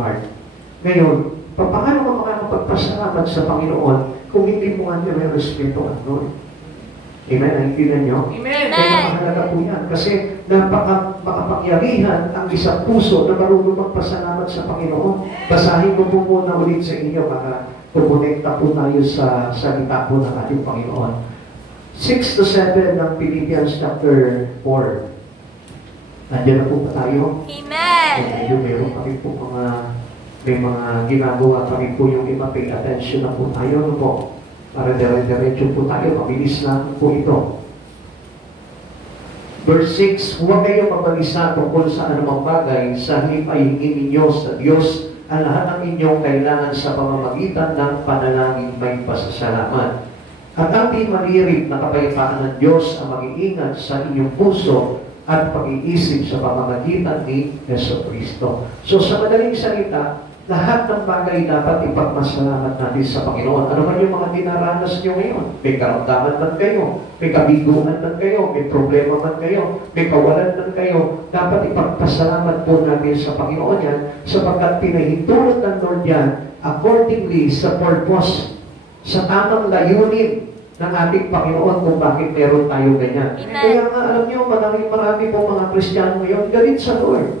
heart. Ngayon, paano ka makakapagpasalamat sa Panginoon kung hindi mo nga nire-respeto ang Lord? Amen? Naintindihan nyo? Amen! Kaya mahalaga po yan. Kasi makapangyarihan ang isang puso na marunong magpasalamat sa Panginoon. Basahin ko po muna ulit sa inyo para pumunekta po tayo sa salita po ng ating Panginoon. 6-7 ng Philippians chapter 4. Nandiyan na po ba tayo? Amen! Medyo meron pa rin po may mga ginagawa pa rin po yung iba. Pay attention na po tayo. Ano po? Para dire-diretso po tayo. Mabilis lang po ito. Verse 6, huwag kayong mabalisa tungkol sa anumang bagay, sa halip ay hingin ninyo sa Diyos ang lahat ng inyong kailangan sa pamamagitan ng panalangin may pasasalamat. At ang di malirip na kapayapaan ng Diyos ang mag-iingat sa inyong puso at pag-iisip sa pamamagitan ni Jesucristo. So sa madaling salita, lahat ng bagay dapat ipagmasalamat natin sa Panginoon. Ano man yung mga dinaranas nyo ngayon? May karamdaman man kayo, may kabiguan man kayo, may problema man kayo, may kawalan man kayo, dapat ipagpasalamat po natin sa Panginoon yan sapagkat pinahintulot ng Lord yan accordingly sa purpose, sa tamang layunin ng ating Panginoon kung bakit meron tayo ganyan. Amen. Kaya nga alam nyo, marami po mga Kristiyano ngayon galit sa Lord.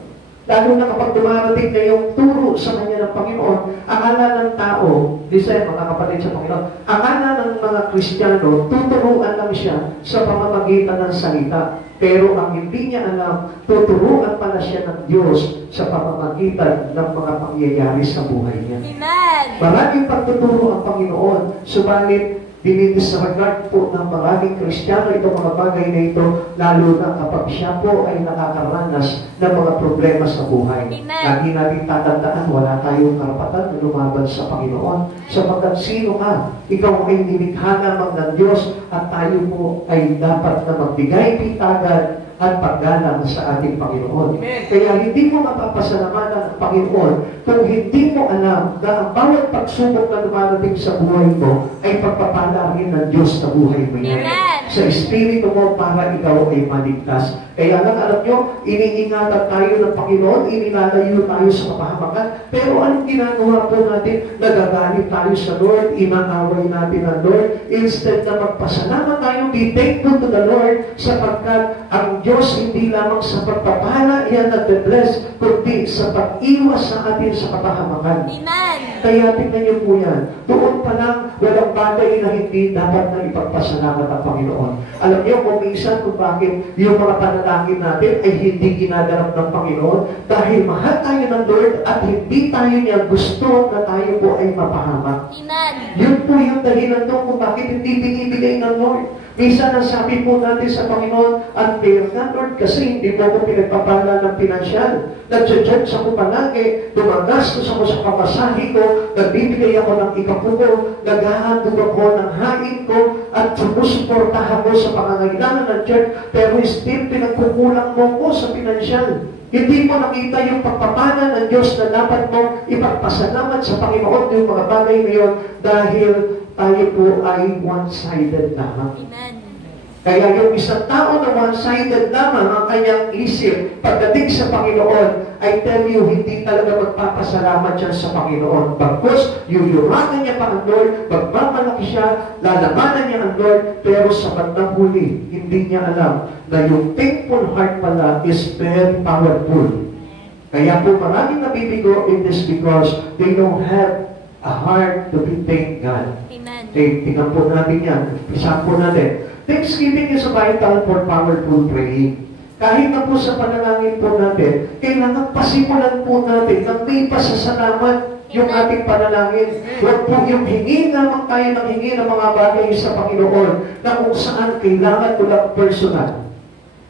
Lalo na kapag dumarating na yung turo sa kanya ng Panginoon, akala ng tao, mga kapatid sa Panginoon, akala ng mga Kristiyano, tuturuan lang siya sa pamamagitan ng salita. Pero ang hindi niya alam, tuturuan pala siya ng Diyos sa pamamagitan ng mga pangyayari sa buhay niya. Amen! Maraming pagtuturo ang Panginoon, subalit dinidisregard po ng maraming Kristiyano itong mga bagay na ito, lalo na kapag siya po ay nakakaranas ng mga problema sa buhay. Amen. Lagi natin tatandaan, wala tayong karapatan na lumaban sa Panginoon. Sapagkat sino ka? Ikaw ay nilikha lamang ng Diyos at tayo po ay dapat na magbigay pitagan at paggalang sa ating Panginoon. Amen. Kaya hindi mo mapapasalamatan ang Panginoon kung hindi mo alam na ang bawat pagsubok na dumarating sa buhay mo ay pagpapala rin ng Diyos sa buhay mo yan. Amen. Sa espiritu mo para ikaw ay maligtas. Kaya lang alam nyo, iniingatan tayo ng Panginoon, inilalayo tayo sa kapahamakan, pero anong ginagawa po natin? Nagagalit tayo sa Lord, inaaway natin ang Lord, instead na magpasalamat tayo, be thankful to the Lord, sapagkat ang Diyos hindi lamang sa pagpapala yan nagbe-bless, kundi sa pag-iwas sa atin sa kapahamakan. Amen! Kaya tingnan niyo po yan. Doon pa lang, walang bagay na hindi dapat na ipagpasalamat ang Panginoon. Alam niyo kung minsan kung bakit yung mga panalangin natin ay hindi ginaganap ng Panginoon dahil mahal tayo ng Lord at hindi tayo niya gusto na tayo po ay mapahamak. Amen! Yun po yung dahilan doon kung bakit hindi binibigay ng Lord. Minsan ang sabi po natin sa Panginoon, unfair na Lord, kasi hindi mo ako pinagpapala ng pinansyal. Nag-judge ako palagi, dumagastos ako sa pamasahe ko, nagbibigay ako ng ikapuko, nag-ahandog ako ng hain ko, at sumusuportahan ko sa pangangailangan ng church, pero still pinagkukulang mo ko sa pinansyal. Hindi mo nakita yung pagpapala ng Diyos na dapat mong ipagpasalamat sa Panginoon yung mga bagay na yun dahil tayo po ay one-sided lamang. Amen! Kaya yung isang tao na one-sided lamang ang kanyang isip pagdating sa Panginoon, I tell you, hindi talaga magpapasalamat siya sa Panginoon. Bagkus, yuyurakan niya pa ang Lord, magmamalaki siya, lalamanan niya ang Lord, pero sa bandang huli, hindi niya alam na yung thankful heart pala is very powerful. Kaya po maraming nabibigo in this because they don't have a heart to be thank God. Amen! Tingnan po natin yan. Isa po natin. Thanksgiving is vital for powerful praying. Kahit na po sa panalangin po natin, kailangan pasimulan po natin ng may pasasalamat yung ating panalangin. Huwag po yung hingi naman tayo ng hingi ng mga bagay sa Panginoon na kung saan kailangan ko lang personal.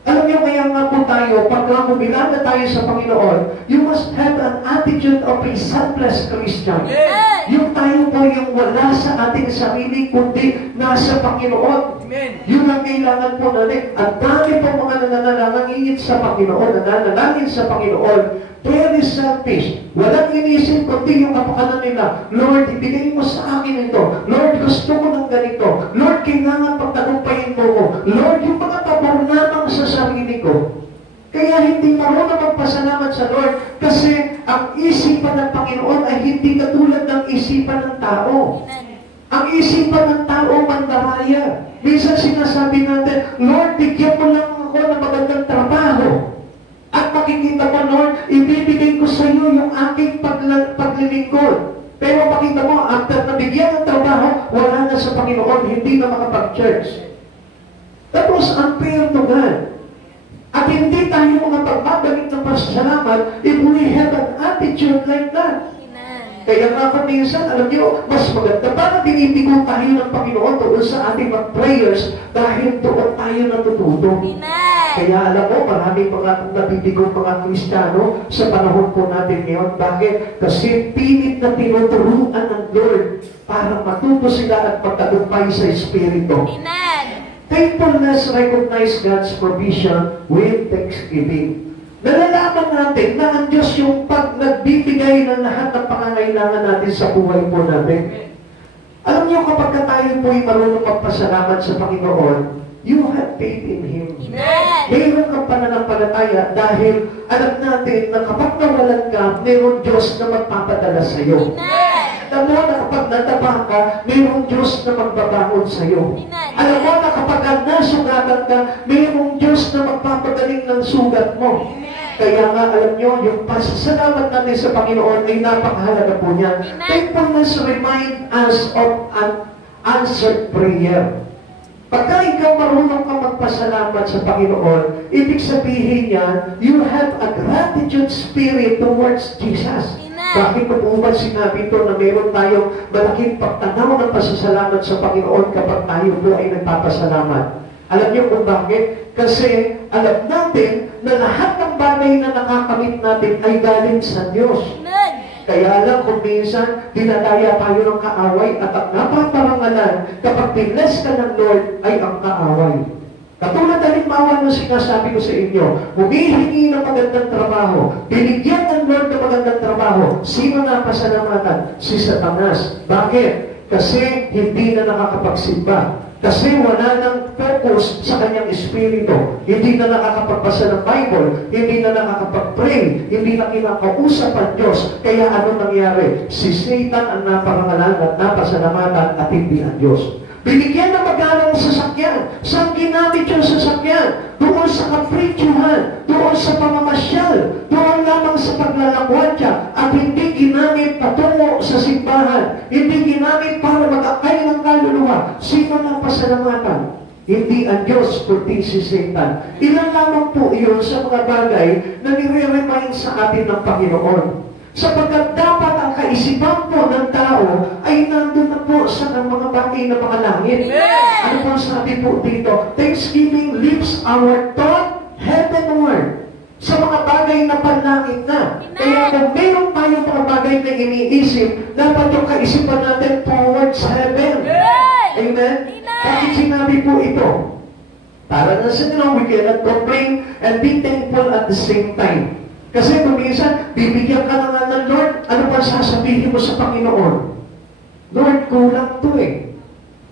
Alam niyo, kaya nga po tayo, pagka humilang na tayo sa Panginoon, you must have an attitude of a selfless Christian. Amen! Yung tayo po yung wala sa ating sarili, kundi nasa Panginoon. Amen! Yun ang kailangan po natin. Ang dami po mga nananalangin sa Panginoon, nananalangin sa Panginoon, very selfish. Walang inisip kundi yung kapakanan nila. Lord, ibigay mo sa akin ito. Lord, gusto ko ng ganito. Lord, kailangan pagtagumpayin mo ko. Lord, yung mga pabor lamang sa sarili ko. Kaya hindi marunong magpasalamat sa Lord kasi ang isipan ng Panginoon ay hindi katulad ng isipan ng tao. Ang isipan ng tao mandaraya. Minsan sinasabi natin, Lord, bigyan mo lang ako ng magandang trabaho. At makikita mo, Lord, ibibigay ko sa iyo yung aking paglilingkod. Pero makita mo, after nabigyan ng trabaho, wala na sa Panginoon, hindi na makapag-church. Tapos, unfair to God. At hindi tayo mga pagbabalik ng pasasalamat if we have an attitude like that. Kaya nga kung minsan, alam niyo, mas maganda para binibigo tayo ng Panginoon doon sa ating mga prayers dahil doon tayo natututo. Kaya alam mo, maraming mga nabibigo mga Kristiyano sa panahon po natin ngayon. Bakit? Kasi pilit na tinuturuan ng Lord para matuto sila at magtagumpay sa Espiritu. Thankfulness recognize God's provision with thanksgiving. Nalalaman natin na ang Diyos yung nagbibigay ng lahat ng pangangailangan natin sa buhay po natin. Alam niyo, kapag tayo po'y marunong magpasalamat sa Panginoon, you have faith in Him. Mayroon kang pananampalataya dahil alam natin na kapag nawalan ka, mayroon Diyos na magpapadala sa iyo. Alam mo na kapag nataba ka, mayroong Diyos na magbabangon sa iyo. Alam mo na kapag nasugatan ka, mayroong Diyos na magpapagaling ng sugat mo. Kaya nga, alam nyo, yung pasasalamat natin sa Panginoon ay napakahalaga po niya. Thankfulness remind us of an answered prayer. Pagka ikaw marunong ka magpasalamat sa Panginoon, ibig sabihin niya, you have a gratitude spirit towards Jesus. Bakit ko po ba sinabi ito na meron tayong malaking pagtanaw ng pasasalamat sa Panginoon kapag tayo po ay nagpapasalamat? Alam niyo kung bakit? Kasi alam natin na lahat ng bagay na nakakamit natin ay galing sa Diyos. Kaya lang kung minsan, dinadaya tayo ng kaaway at ang napaparangalan kapag bless ka ng Lord ay ang kaaway. Katulad halimbawa ng sinasabi ko sa inyo, humihingi ng magandang trabaho, binigyan ng Lord ng magandang trabaho, sino na pasalamatan? Si Satanas. Bakit? Kasi hindi na nakakapagsimba. Kasi wala nang focus sa kanyang espiritu. Hindi na nakakapagbasa ng Bible, hindi na nakakapag-pray, hindi na kinakausap ang Diyos. Kaya ano nangyari? Si Satan ang naparangalan at napasalamatan at hindi ang Diyos. Binigyan ng magandang sasakyan. Saan ginamit yung sasakyan? Doon sa kaprityuhan, doon sa pamamasyal, doon lamang sa paglalakwadya, at hindi ginamit patungo sa simbahan, hindi ginamit para mag-akay ng kaluluwa. Sino na pasalamatan? Hindi ang Diyos, kundi si Satan. Ilan lamang po iyon sa mga bagay na nire-remind sa atin ng Panginoon. Sapagkat dapat ang kaisipan po ng tao ay nandun na po sa mga bagay na mga langit. Ano po sabi po dito? Thanksgiving lifts our thought heavenward. Sa mga bagay na panlangit na. Kaya kung meron tayong mga bagay na iniisip, dapat yung kaisipan natin towards heaven. Amen? Bakit sinabi po ito? Para na sa we cannot complain and be thankful at the same time. Kasi kung minsan, bibigyan ka na nga ng Lord, ano pa sasabihin mo sa Panginoon? Lord, kulang to eh.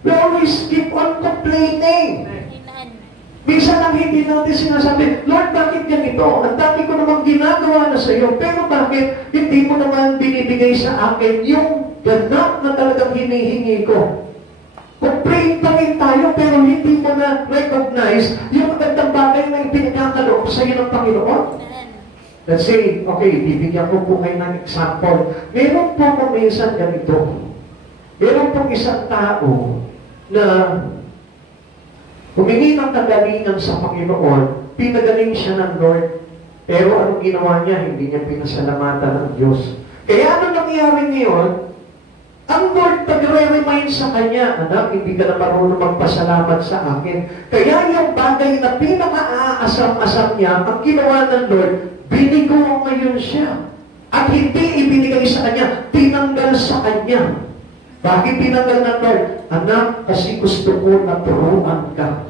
We always keep on complaining. Minsan ang hindi natin sinasabi, Lord, bakit ganito? Ang dami ko namang ginagawa na sa iyo, pero bakit hindi mo naman binibigay sa akin yung ganap na talagang hinihingi ko? Complain pa rin tayo, pero hindi mo na recognize yung magandang bagay na ipinagkakaloob sa iyo ng Panginoon. Let's say, okay, bibigyan ko po kayo ng example. Meron po kung minsan ganito. Meron pong isang tao na humingi ng kagalingan sa Panginoon, pinagaling siya ng Lord, pero anong ginawa niya? Hindi niya pinasalamatan ng Diyos. Kaya ano nangyari ngayon? Ang Lord nagre-remind sa kanya, anak, hindi ka na marunong magpasalamat sa akin. Kaya yung bagay na pinaka-aasam-asam niya, ang ginawa ng Lord, binigo ngayon siya. At hindi ibinigay sa kanya, tinanggal sa kanya. Bakit tinanggal ng Lord? Anak, kasi gusto ko na turuan ka.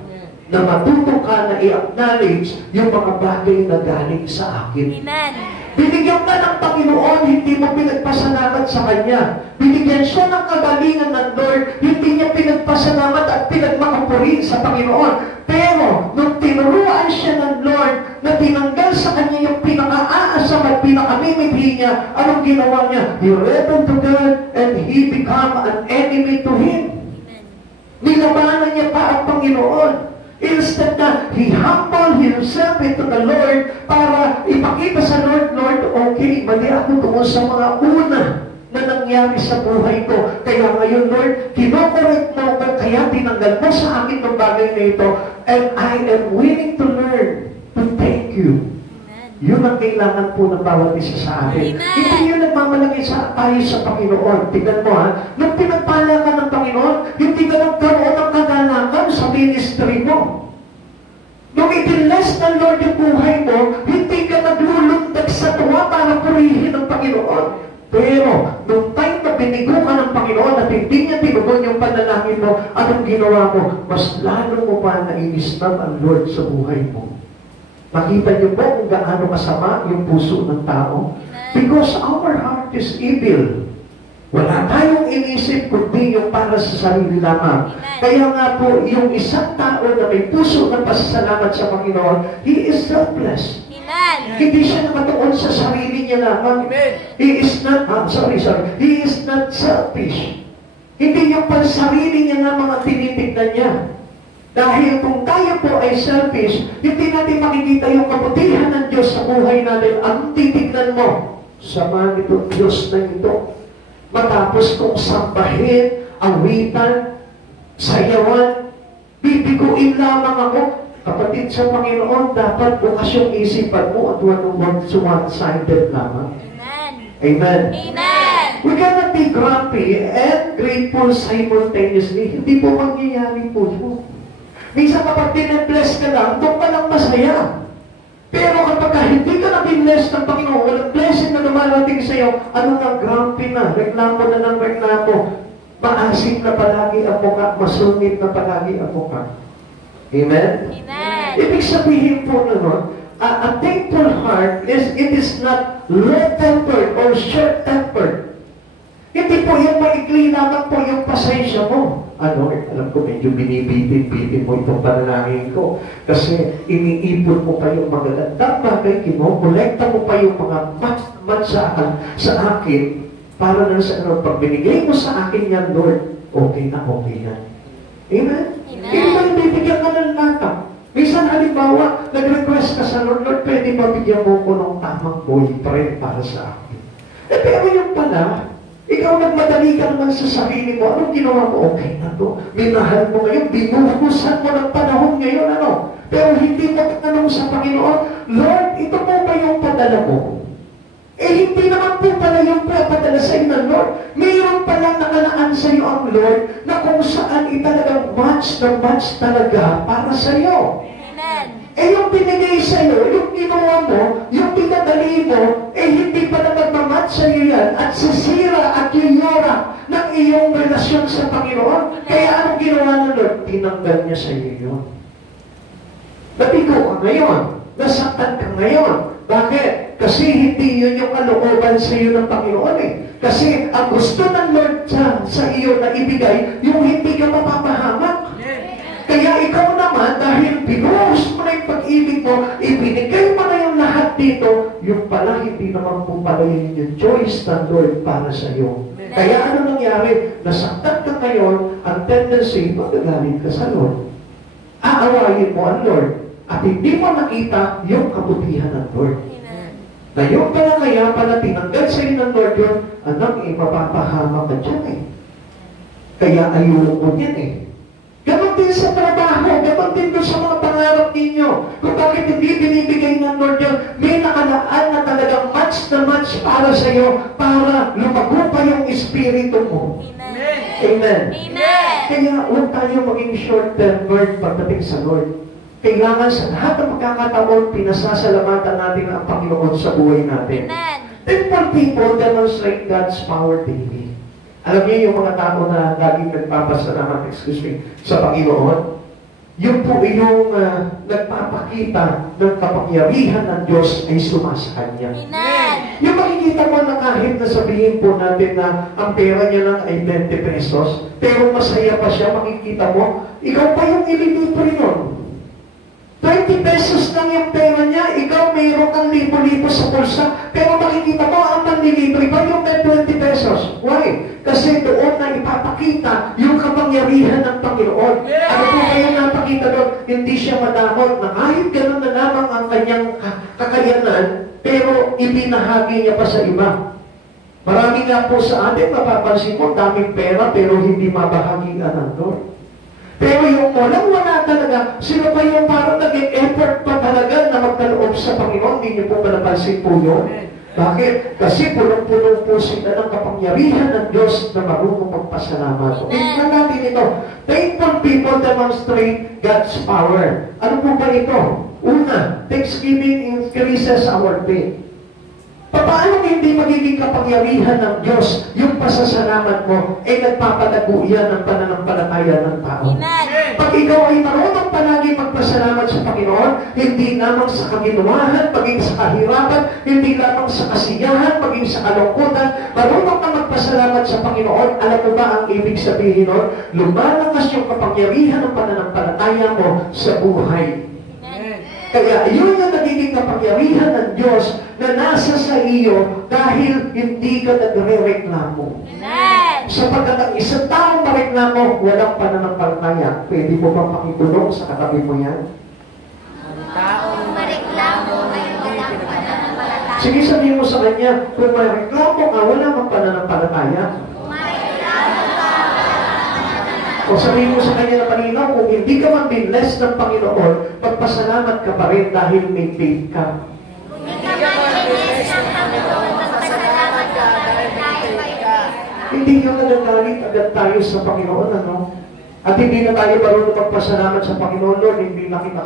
Na matuto ka na i-acknowledge yung mga bagay na galing sa akin. Amen. Binigyan ka ng Panginoon, hindi mo pinagpasalamat sa Kanya. Binigyan siya ng kagalingan ng Lord, hindi niya pinagpasalamat at pinagmakapuri sa Panginoon. Pero, nung tinuruan siya ng Lord na na tinanggal sa kanya yung pinaka-aasam at pinakamimighi niya, anong ginawa niya? He rebelled to God and he became an enemy to Him. Nilabanan niya pa ang Panginoon. Instead na he humbled himself into the Lord para ipakita sa Lord, Lord, okay, mali ako tungkol sa mga una na nangyari sa buhay ko. Kaya ngayon, Lord, kinokorek mo ko, kaya tinanggal mo sa akin ng bagay na ito, and I am willing to learn to thank you. Yun ang kailangan po ng bawat isa sa atin. Amen. Hindi yun nagmamalaki tayo sa Panginoon. Tignan mo ha, nung pinagpala ka ng Panginoon, hindi ka nagkaroon ng kagalakan sa ministry mo. Nung itinless ng Lord yung buhay mo, hindi ka naglulundag sa tuwa para purihin ng Panginoon. Pero, nung time na binigo ka ng Panginoon at hindi niya tinugon yung panalangin mo, anong ginawa mo? Mas lalo mo pa nainistan ang Lord sa buhay mo. Makita niyo po kung gaano kasama yung puso ng tao? Because our heart is evil. Wala tayong inisip kundi yung para sa sarili lamang. Kaya nga po, yung isang tao na may puso ng pasasalamat sa Panginoon, he is selfless. Hindi siya nakatuon sa sarili niya lamang. He is not, he is not selfish. Hindi yung pansarili niya na mga tinitignan niya. Dahil kung tayo po ay selfish, hindi natin makikita yung kabutihan ng Diyos sa buhay natin. Ang titignan mo, sama nito Diyos na ito. Matapos kong sambahin, awitan, sayawan, bibiguin lamang ako. Kapatid sa Panginoon, dapat bukas yung isipan mo at huwag one-sided lamang. Amen. Amen. Amen. We cannot be grumpy and grateful simultaneously. Hindi po mangyayari po yun. Minsan kapag din-bless ka lang, doon ka lang masaya. Pero kapag hindi ka na bin-bless ng Panginoon, walang blessing na dumarating sa iyo, ano na, grumpy na, reklamo na ng reklamo, maasim na palagi ang mukha, masungit na palagi ang mukha. Amen? Amen. Ibig sabihin po na a thankful heart it is not low-tempered or short-tempered. Hindi po yung maikli lamang po yung pasensya mo. Alam ko medyo binibitin-bitin mo itong panalangin ko. Kasi iniipon mo pa yung magagandang bagay, kinokolekta mo pa yung mga mat sa akin, para na sa pag binigay mo sa akin yan, Lord, okay na. Amen? Amen. Hindi ba bibigyan ka ng lahat? Minsan halimbawa, nag-request ka sa Lord, Lord, pwede ba bigyan mo ko ng tamang boyfriend para sa akin? Pero yung pala, ikaw nagmadali ka naman sa sarili mo. Anong ginawa mo? Okay na to. Minahal mo ngayon. Binuhusan mo ng panahon ngayon. Pero hindi mo tanong sa Panginoon, Lord, ito po ba yung padala mo? Hindi naman po pala yung padala sa iyo ng Lord. Mayroon palang nakalaan sa iyo ang Lord na kung saan talagang match na match talaga para sa iyo. Amen. Yung binigay sa iyo, yung ginawa mo, yung pinadali mo, hindi pa na magmamatch sa iyo yan at sisira at yuyura ng iyong relasyon sa Panginoon. Kaya anong ginawa ng Lord? Tinanggal niya sa iyo yun. Nabigo ka ngayon. Nasaktan ka ngayon. Bakit? Kasi hindi yun yung kalooban sa iyo ng Panginoon Kasi ang gusto ng Lord sa iyo na ibigay, yung hindi ka mapapahamak. Kaya ikaw naman, dahil binuhos mo na yung pag-ibig mo, ibinigay mo na yung lahat dito, yung pala hindi naman po pala yung choice ng Lord para sa iyo. Kaya ano nangyari? Nasaktan ka ngayon, ang tendency, magagalit ka sa Lord. Aawayin mo ang Lord. At hindi mo nakita yung kabutihan ng Lord. Na yung pala kaya pala tinanggal sa iyo ng Lord yun, anak, mapapahama ka dyan Kaya ayoko yan Ganon din sa trabaho, ganon din doon sa mga pangarap ninyo. Kung bakit hindi binibigay ng Lord yun, may nakalaan na talagang match na match para sa iyo, para lumago pa yung espiritu mo. Amen. Amen. Amen. Kaya huwag tayo maging short-tempered pagdating sa Lord. Kailangan sa lahat ng magkakataon, pinasasalamatan natin ang Panginoon sa buhay natin. Amen. Thankful people demonstrate God's power daily. Alam niyo yung mga tao na laging nagpapasalamat, sa Panginoon, yung po yung nagpapakita ng kapangyarihan ng Diyos ay sumasa Kanya. Amen. Yung makikita mo na kahit na sabihin po natin na ang pera niya lang ay 20 pesos, pero masaya pa siya, makikita mo, ikaw pa yung ililibre nun. 20 pesos lang yung pera niya, ikaw mayroon kang libo-libo sa pulsa, pero makikita mo ang manlilibre ba yung may 20 pesos? Why? Kasi doon na ipapakita yung kapangyarihan ng Panginoon. Ano po kayo napakita doon? Hindi siya madamot na kahit ganun na lamang ang kanyang kakayanan, pero ibinahagi niya pa sa iba. Marami nga po sa atin, mapapansin mo, daming pera, pero hindi mabahagian ng Lord. Pero yung walang-wala talaga, sino pa yung parang nag-effort pa talaga na magkaloob sa Panginoon? Hindi niyo po ba napansin po yun? Bakit? Kasi punong-puno po sila ng kapangyarihan ng Diyos na marunong magpasalamat. Tingnan natin ito. Faithful people demonstrate God's power. Ano po ba ito? Una, thanksgiving increases our faith. Paano hindi magiging kapangyarihan ng Diyos yung pasasalamat mo ay nagpapatago yan ng pananampalataya ng tao? Amen. Pag ikaw ay marunong palagi magpasalamat sa Panginoon, hindi lamang sa kaginawahan, maging sa kahirapan, hindi lamang sa kasiyahan, maging sa kalungkutan, marunong ka magpasalamat sa Panginoon, alam mo ba ang ibig sabihin nun? Lumalakas yung kapangyarihan ng pananampalataya mo sa buhay. Kaya yun ang nagiging kapangyarihan ng Diyos na nasa sa iyo dahil hindi ka nagre-reklamo. Amen. Sapagkat ang isang taong mareklamo, walang pananampalataya. Pwede mo bang pakitulong sa katabi mo yan? Taong mareklamo ay walang pananampalataya. Sige, sabihin mo sa kanya, kung mareklamo ka, wala kang pananampalataya. O sabihin mo sa kanya na malinaw, kung hindi ka man binless ng Panginoon, magpasalamat ka pa rin dahil may faith ka. Hindi yung nagagalit agad tayo sa Panginoon, ano? At hindi na tayo marunong magpasalamat sa Panginoon, Lord, hindi na kita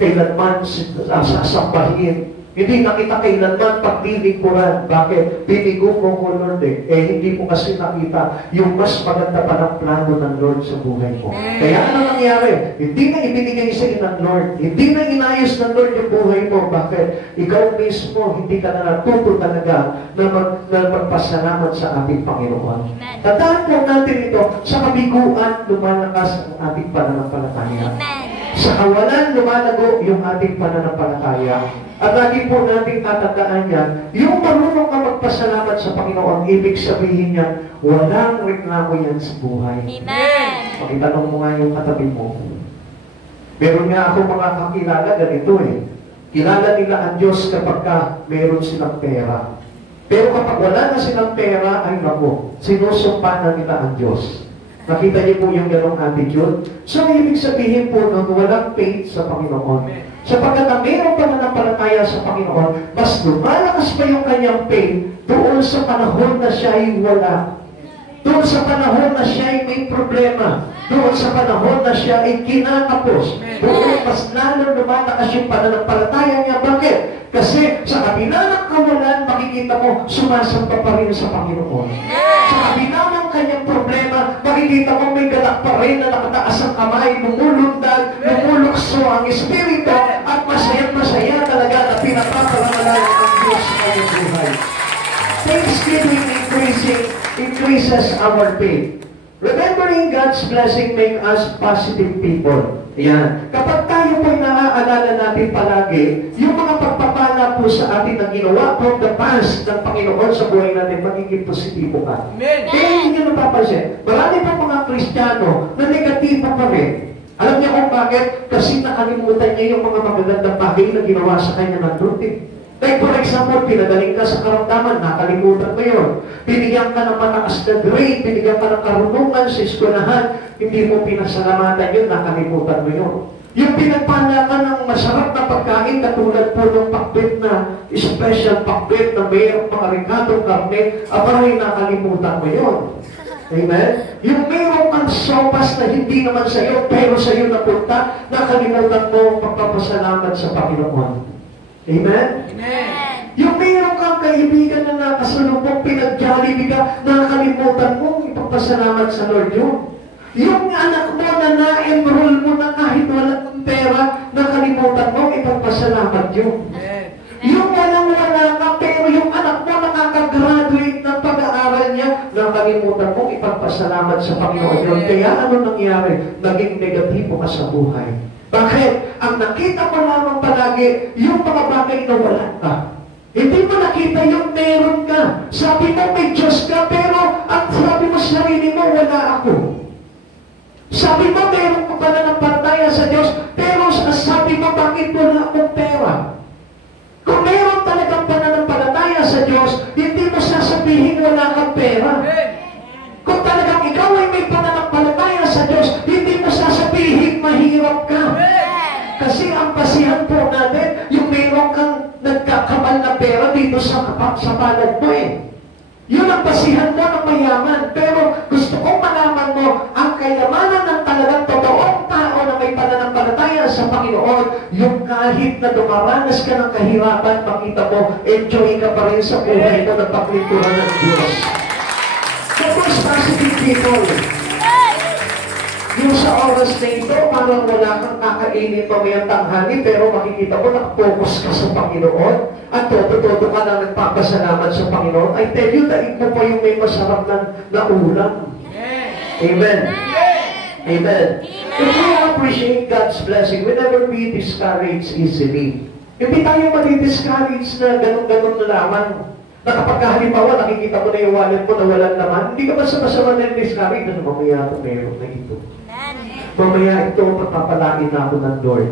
kailanman sasambahin. Hindi na kita kailanman paglilingkuran. Bakit? Binigo mo ko, Lord, eh. Hindi mo kasi nakita yung mas maganda pa ng plano ng Lord sa buhay mo. Kaya ano nangyari? Hindi na ibinigay sa iyo ng Lord. Hindi na inayos ng Lord yung buhay mo. Bakit? Ikaw mismo, hindi ka na natuto talaga na magpasalamat sa ating Panginoon. Tandaan po natin ito, sa kabiguan, lumalakas ang ating pananampalataya. Sa kawalan, lumalago yung ating pananampalataya. At lagi po natin tatandaan yan, yung marunong ka magpasalamat sa Panginoon, ibig sabihin niya, walang reklamo yan sa buhay. Amen. Pakitanong mo nga yung katabi mo. Meron nga ako mga kakilala ganito eh. Kilala nila ang Diyos kapag ka meron silang pera. Pero kapag wala na silang pera, ay naku, sinusumpa na nila ang Diyos. Nakita niyo po yung ganong attitude? So, ibig sabihin po nun, walang faith sa Panginoon. Sapagkat ang mayroong pananampalataya sa Panginoon, mas lumalakas pa yung kanyang faith doon sa panahon na siya ay wala. Doon sa panahon na siya ay may problema. Doon sa panahon na siya ay kinakapos. Doon mas lalo lumalakas yung pananampalataya niya. Bakit? Kasi sa kabila ng kawalan, makikita mo, sumasamba pa rin sa Panginoon. Sa kabila ng kanyang problema, makikita mo may galak pa rin na nakataas ang kamay, lumulundag, lumulukso ang Espiritu, at masaya talaga na pinapapalamalan ang Diyos sa kanyang buhay. Thanksgiving increases our faith. Remembering God's blessing make us positive people. Yan. Kapag tayo po'y naaalala natin palagi, yung mga pagpapala po sa atin na ginawa from the past ng Panginoon sa buhay natin, magiging positibo ka. Amen. Kaya hindi nyo napapansin, marami pa mga Kristiyano na negatibo pa rin. Alam niya kung bakit? Kasi nakalimutan niya yung mga magagandang bagay na ginawa sa kanya ng Lord. Like for example, pinagaling ka sa karamdaman, nakalimutan mo yun. Binigyan ka ng mataas na grade, binigyan ka ng karunungan sa eskwelahan, hindi mo pinasalamatan yun, nakalimutan mo yun. Yung pinagpala ka ng masarap na pagkain, katulad po ng pakbet na special pakbet na mayroong mga ricadong karne, abay, nakalimutan mo yun. Amen? Yung mayroong kang sopas na hindi naman sa iyo, pero sa iyo napunta, nakalimutan mo pagpapasalamat sa Panginoon. Amen? Amen. Yung mayroong kang kaibigan na nakasalubong, pinag-jollibee ka, nakalimutan mo, ipagpasalamat sa Lord yun. Yung anak mo na na-enroll mo na kahit walang pera, nakalimutan mo, ipagpasalamat yun. Amen. Yung walang-wala ka, pero yung anak mo nakaka-graduate ng pag-aaral niya, nakalimutan mo, ipagpasalamat sa Panginoon yun. Kaya ano nangyari? Naging negatibo ka sa buhay. Bakit? Ang nakita mo lamang palagi, yung mga bagay na wala ka. Hindi mo nakita yung meron ka. Sabi mo may Diyos ka, pero ang sabi mo sa sarili mo, wala ako. Sabi mo meron ka pananampalataya sa Diyos, pero sabi mo bakit wala akong pera? Kung meron talagang pananampalataya sa Diyos, hindi mo sasabihin wala kang pera. Kung talagang ikaw ay may pananampalataya sa Diyos, hindi mo sasabihin mahirap ka. Kasi ang basihan po natin, yung meron kang nagkakabal na pera dito sa palad mo eh. Yun ang basihan mo ng mayaman. Pero gusto kong malaman mo, ang kayamanan ng talagang totoong tao na may pananampalataya sa Panginoon, yung kahit na dumaranas ka ng kahirapan, makita mo, enjoy ka pa rin sa buhay mo ng paglinturan ng Diyos. Focus positive people. Yung sa oras na ito, parang wala kang kakainin pamayang tanghali, pero makikita mo, nakapokus ka sa Panginoon, at todo-todo ka na nagpapasalamat sa Panginoon. I tell you, daig mo pa yung may masarap na ulam. Amen. Amen. If we appreciate God's blessing, we never be discouraged easily. Hindi tayo madi-discourage na ganun-ganun na lamang. Na kapag halimbawa, nakikita mo na yung wallet mo na walang laman, hindi ka ba sa masama na discourage na mamaya ako meron na ito. Mamaya ito, papapalain na ako ng Lord.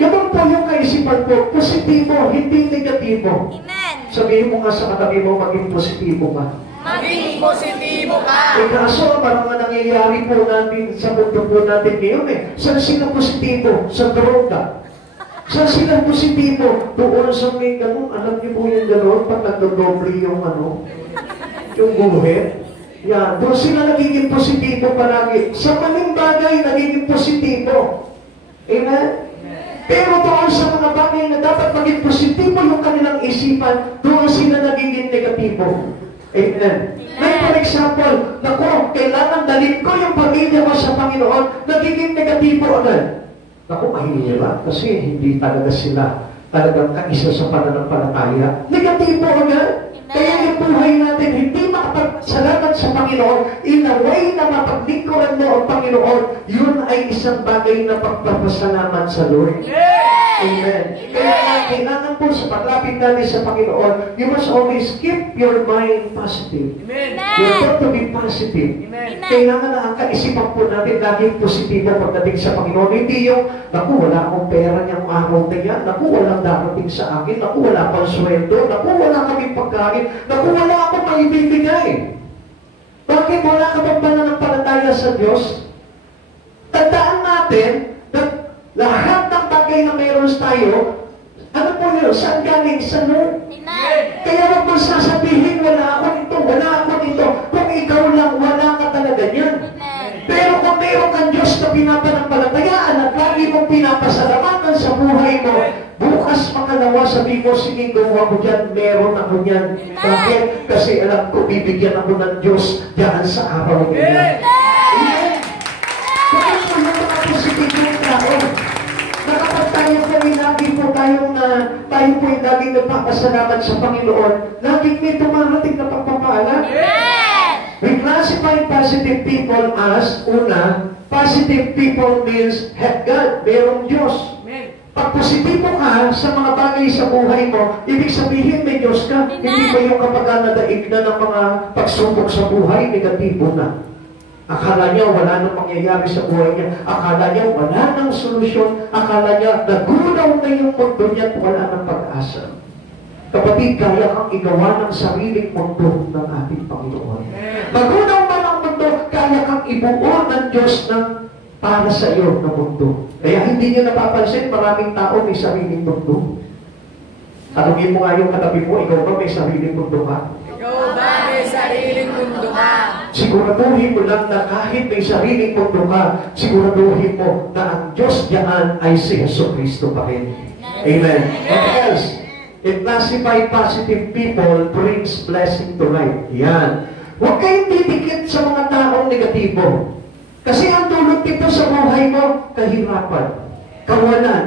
Ganun po yung kaisipan ko, positibo, hindi negatibo. Amen. Sabihin mo nga sa katabi mo, maging positibo ka. Maging positibo ka. Eh kaso, parang nangyayari po natin sa mundo po natin ngayon eh. Saan sila positibo? Sa droga. Saan sila positibo? Doon sa may ganun, alam niyo po yung gano'n, pag nagdodoble yung yung guhit. Yan, doon sila nagiging positibo palagi. Sa maling bagay, nagiging positibo. Amen? Pero doon sa mga bagay na dapat maging positibo yung kanilang isipan, doon sila nagiging negatibo. Amen? Like for example, naku, kailangan dalhin ko yung pamilya ko sa Panginoon, nagiging negatibo agad. Naku, mahirap kasi hindi talaga sila talagang kaisa sa pananampalataya. Negatibo agad. Kaya yung buhay natin, hindi makapagsalangan sa Panginoon, in a way na mapaglingkuran mo ang Panginoon, yun ay isang bagay na pagpapasalamat sa Lord. Amen. Kaya kailangan po sa paglapit natin sa Panginoon, you must always keep your mind positive. You're got to be positive. Kailangan na ang kaisipan po natin laging positibo pagdating sa Panginoon. Hindi yung, naku, wala akong pera niyang araw na yan, naku, walang darating sa akin, naku, wala pang sweldo, naku, wala kaming pagkain, naku, wala akong maibibigay. Bakit wala ka bang pananampalataya sa Diyos? Tandaan natin na lahat ng bagay na mayroon tayo, ano po yun? Saan galing? Sa Lord? Kaya wag mo sasabihin, wala ako nito, wala ako nito. Kung ikaw lang, wala ka talaga niyan. Pero kung mayroon kang Diyos na pinapanampalatayaan at lagi mong pinapasalamatan sa buhay mo, bukas makalawa sabi mo, sige, gawa ko dyan, meron ako dyan. Bakit? Kasi alam ko, bibigyan ako ng Diyos dyan sa araw nila. Amen. Kaya po yung mga positibong tao, nakapag tayo po ay lagi po tayong tayo po ay laging nagpapasalamat sa Panginoon, laging may tumarating na pagpapala. We classify positive people as, una, positive people means have God, merong Diyos. Pag positibo ka sa mga bagay sa buhay mo, ibig sabihin may Diyos ka. Hindi ba yung kapag nadaig na ng mga pagsubok sa buhay, negatibo na. Akala niya wala nang mangyayari sa buhay niya. Akala niya wala nang solusyon. Akala niya nagunaw na yung mundo niya at wala nang pag-asa. Kapatid, kaya kang igawa ng sariling mundo ng ating Panginoon. Magunaw man ang mundo, kaya kang ibuo ng Diyos ng para sa iyo na mundo. Kaya hindi niyo napapansin, maraming tao may sariling mundo. Tanungin mo nga yung katabi mo, ikaw ba may sariling mundo ka? Ikaw ba may sariling mundo ka? Siguraduhin mo lang na kahit may sariling mundo ka, siguraduhin mo na ang Diyos diyan ay si Jesucristo pa rin. Amen. What else? It classify positive people brings blessing to life. Yan. Huwag kayong titikit sa mga taong negatibo. Kasi ang dulot nito sa buhay mo, kahirapan, kawalan,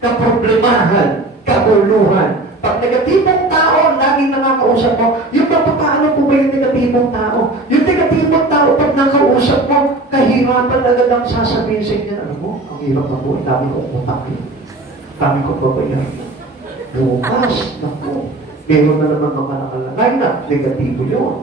kaproblemahan, kaguluhan. Pag negatibong tao, laging nakakausap mo, yung paano po ba yung negatibong tao? Yung negatibong tao, pag nakausap mo, kahirapan agad ang sasabihin sa inyo, alam mo, ang hirap na po, dami kong utak yun. Dami kong babayan. Bukas, naku, meron na naman mga nakalagay na, negatibo yun.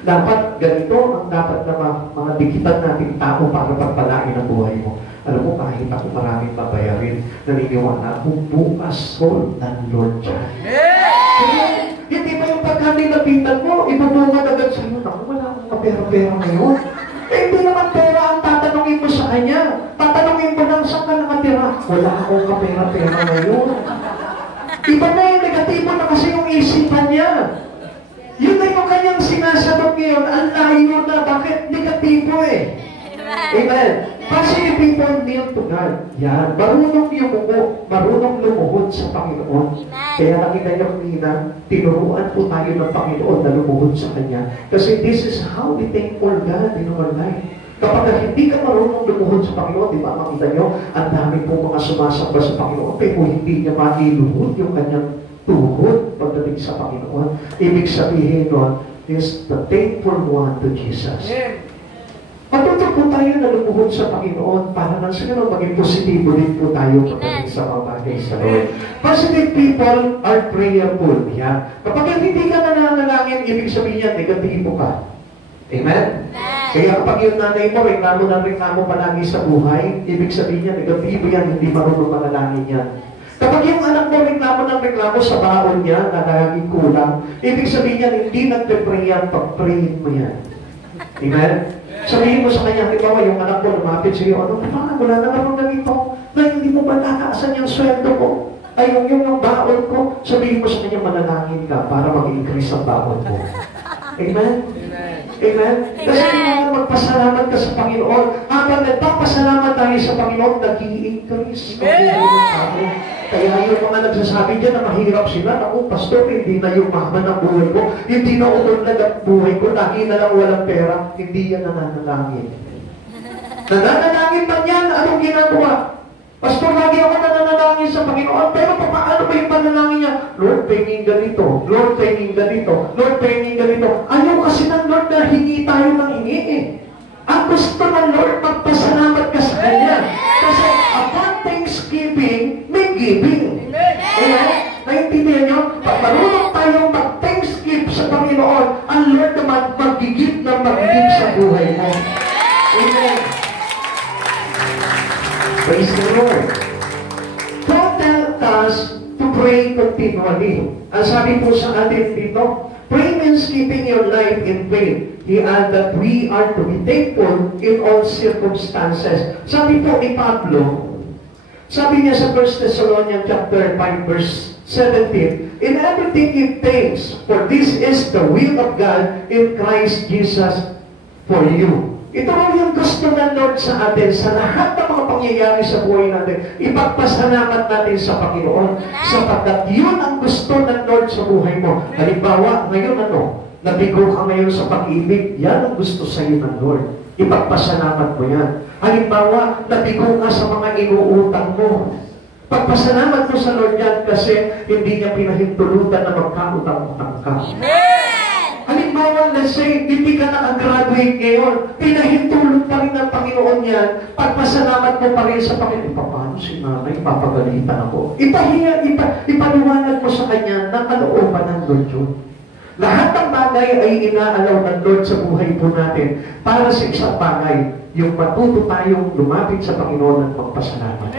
Dapat ganito ang dapat na mga dikitan natin tao para pagpalain ang buhay mo. Alam mo, kahit ako maraming babayarin, naniniwala akong bukas soul ng Lord dyan. Kaya, hindi ba yung pagkanilapitan mo, ibubungan agad sa'yo, naku, wala akong kapera-pera ngayon. Eh, hindi naman pera ang tatanungin mo sa kanya. Tatanungin mo lang, saan ka nakatira? Wala akong kapera-pera ngayon. Iba na yung negatibo na kasi yung isipan niya. Yun na yung kanyang sinasagot ngayon, ang layo na, bakit negatibo eh? Amen. Positive people kneel to God. Yan. Marunong yumuko, marunong lumuhod sa Panginoon. Kaya nakita niyo kanina, tinuruan po tayo ng Panginoon na lumuhod sa Kanya. Kasi this is how we thankful God in our life. Kapag hindi ka marunong lumuhod sa Panginoon, di ba, makita niyo, ang dami po mga sumasamba sa Panginoon, pero hindi niya maniluhod yung kanyang tuhod pagdating sa Panginoon. Ibig sabihin nun, is the thankful one to Jesus. Matuto po tayo na lumuhod sa Panginoon para nang sa ganun maging positibo din po tayo pagdating sa mga bagay sa Lord. Positive people are prayerful. Yan. Kapag hindi ka nananalangin, ibig sabihin yan, negatibo ka. Amen? Kaya kapag yung nanay mo, reklamo palagi sa buhay, ibig sabihin yan, negatibo yan, hindi marunong manalangin yan. Kapag yung anak mo reklamo sa baon niya, na naging kulang, ibig sabihin yan, hindi nagpe-pray yan, pag-prayin mo yan. Amen? Sabihin mo sa kanya, halimbawa yung anak mo lumapit sa iyo, ano, wala na naman ganito, na hindi mo ba nakaasan yung sweldo ko? Ay, yung baon ko, sabihin mo sa kanya, manalangin ka para mag-increase ang baon mo. Amen? Amen? Kasi magpasalamat ka sa Panginoon. Habang nagpapasalamat tayo sa Panginoon, nag-i-increase Kaya yung mga nagsasabi dyan na mahirap sila, ako, pastor, hindi na yung mahal ang buhay ko, hindi na umunlad ang buhay ko, lagi na lang walang pera, hindi yan nananalangin. Nananalangin man yan, anong ginagawa? Pastor, lagi ako nananalangin sa Panginoon, pero paano ba yung panalangin niya? Lord, pahingin ganito, Lord, pahingin ganito, Lord, pahingin ganito. Ayaw kasi ng Lord na hingi tayo ng hingi eh. Ang gusto ng Lord, magpasalamat ka sa Kanya. Kasi upon Thanksgiving, may giving. Amen? Naintindihan nyo? Pag marunong tayong mag-thanksgive sa Panginoon, ang Lord naman mag-give sa buhay mo. Amen. Praise the Lord. God tells us to pray continually. Ang sabi po sa atin dito, pray means keeping your life in faith. He added that we are to be thankful in all circumstances. Sabi po ni Pablo, sabi niya sa 1 Thessalonians chapter 5 verse 17, in everything give thanks, for this is the will of God in Christ Jesus for you. Ito ang yung gusto ng Lord sa atin, sa lahat ng mga pangyayari sa buhay natin. Ipagpasalamat natin sa Panginoon, sapagkat yun ang gusto ng Lord sa buhay mo. Halimbawa, ngayon nabigo ka ngayon sa pag-ibig, yan ang gusto sa iyo ng Lord. Ipagpasalamat mo yan. Halimbawa, nabigo ka sa mga inuutang mo. Pagpasalamat mo sa Lord yan kasi hindi niya pinahintulutan na magkautang-utang ka. Halimbawa, let's say, hindi ka nakagraduate ngayon, pinahintulot pa rin ng Panginoon yan, pagpasalamat mo pa rin sa Panginoon. Paano si nanay, papagalitan ako? Ipaliwanag mo sa kanya na kalooban ng Lord yun. Lahat ng bagay ay inaalaw ng Lord sa buhay po natin para sa isang bagay, yung matuto tayong lumapit sa Panginoon at magpasalamat.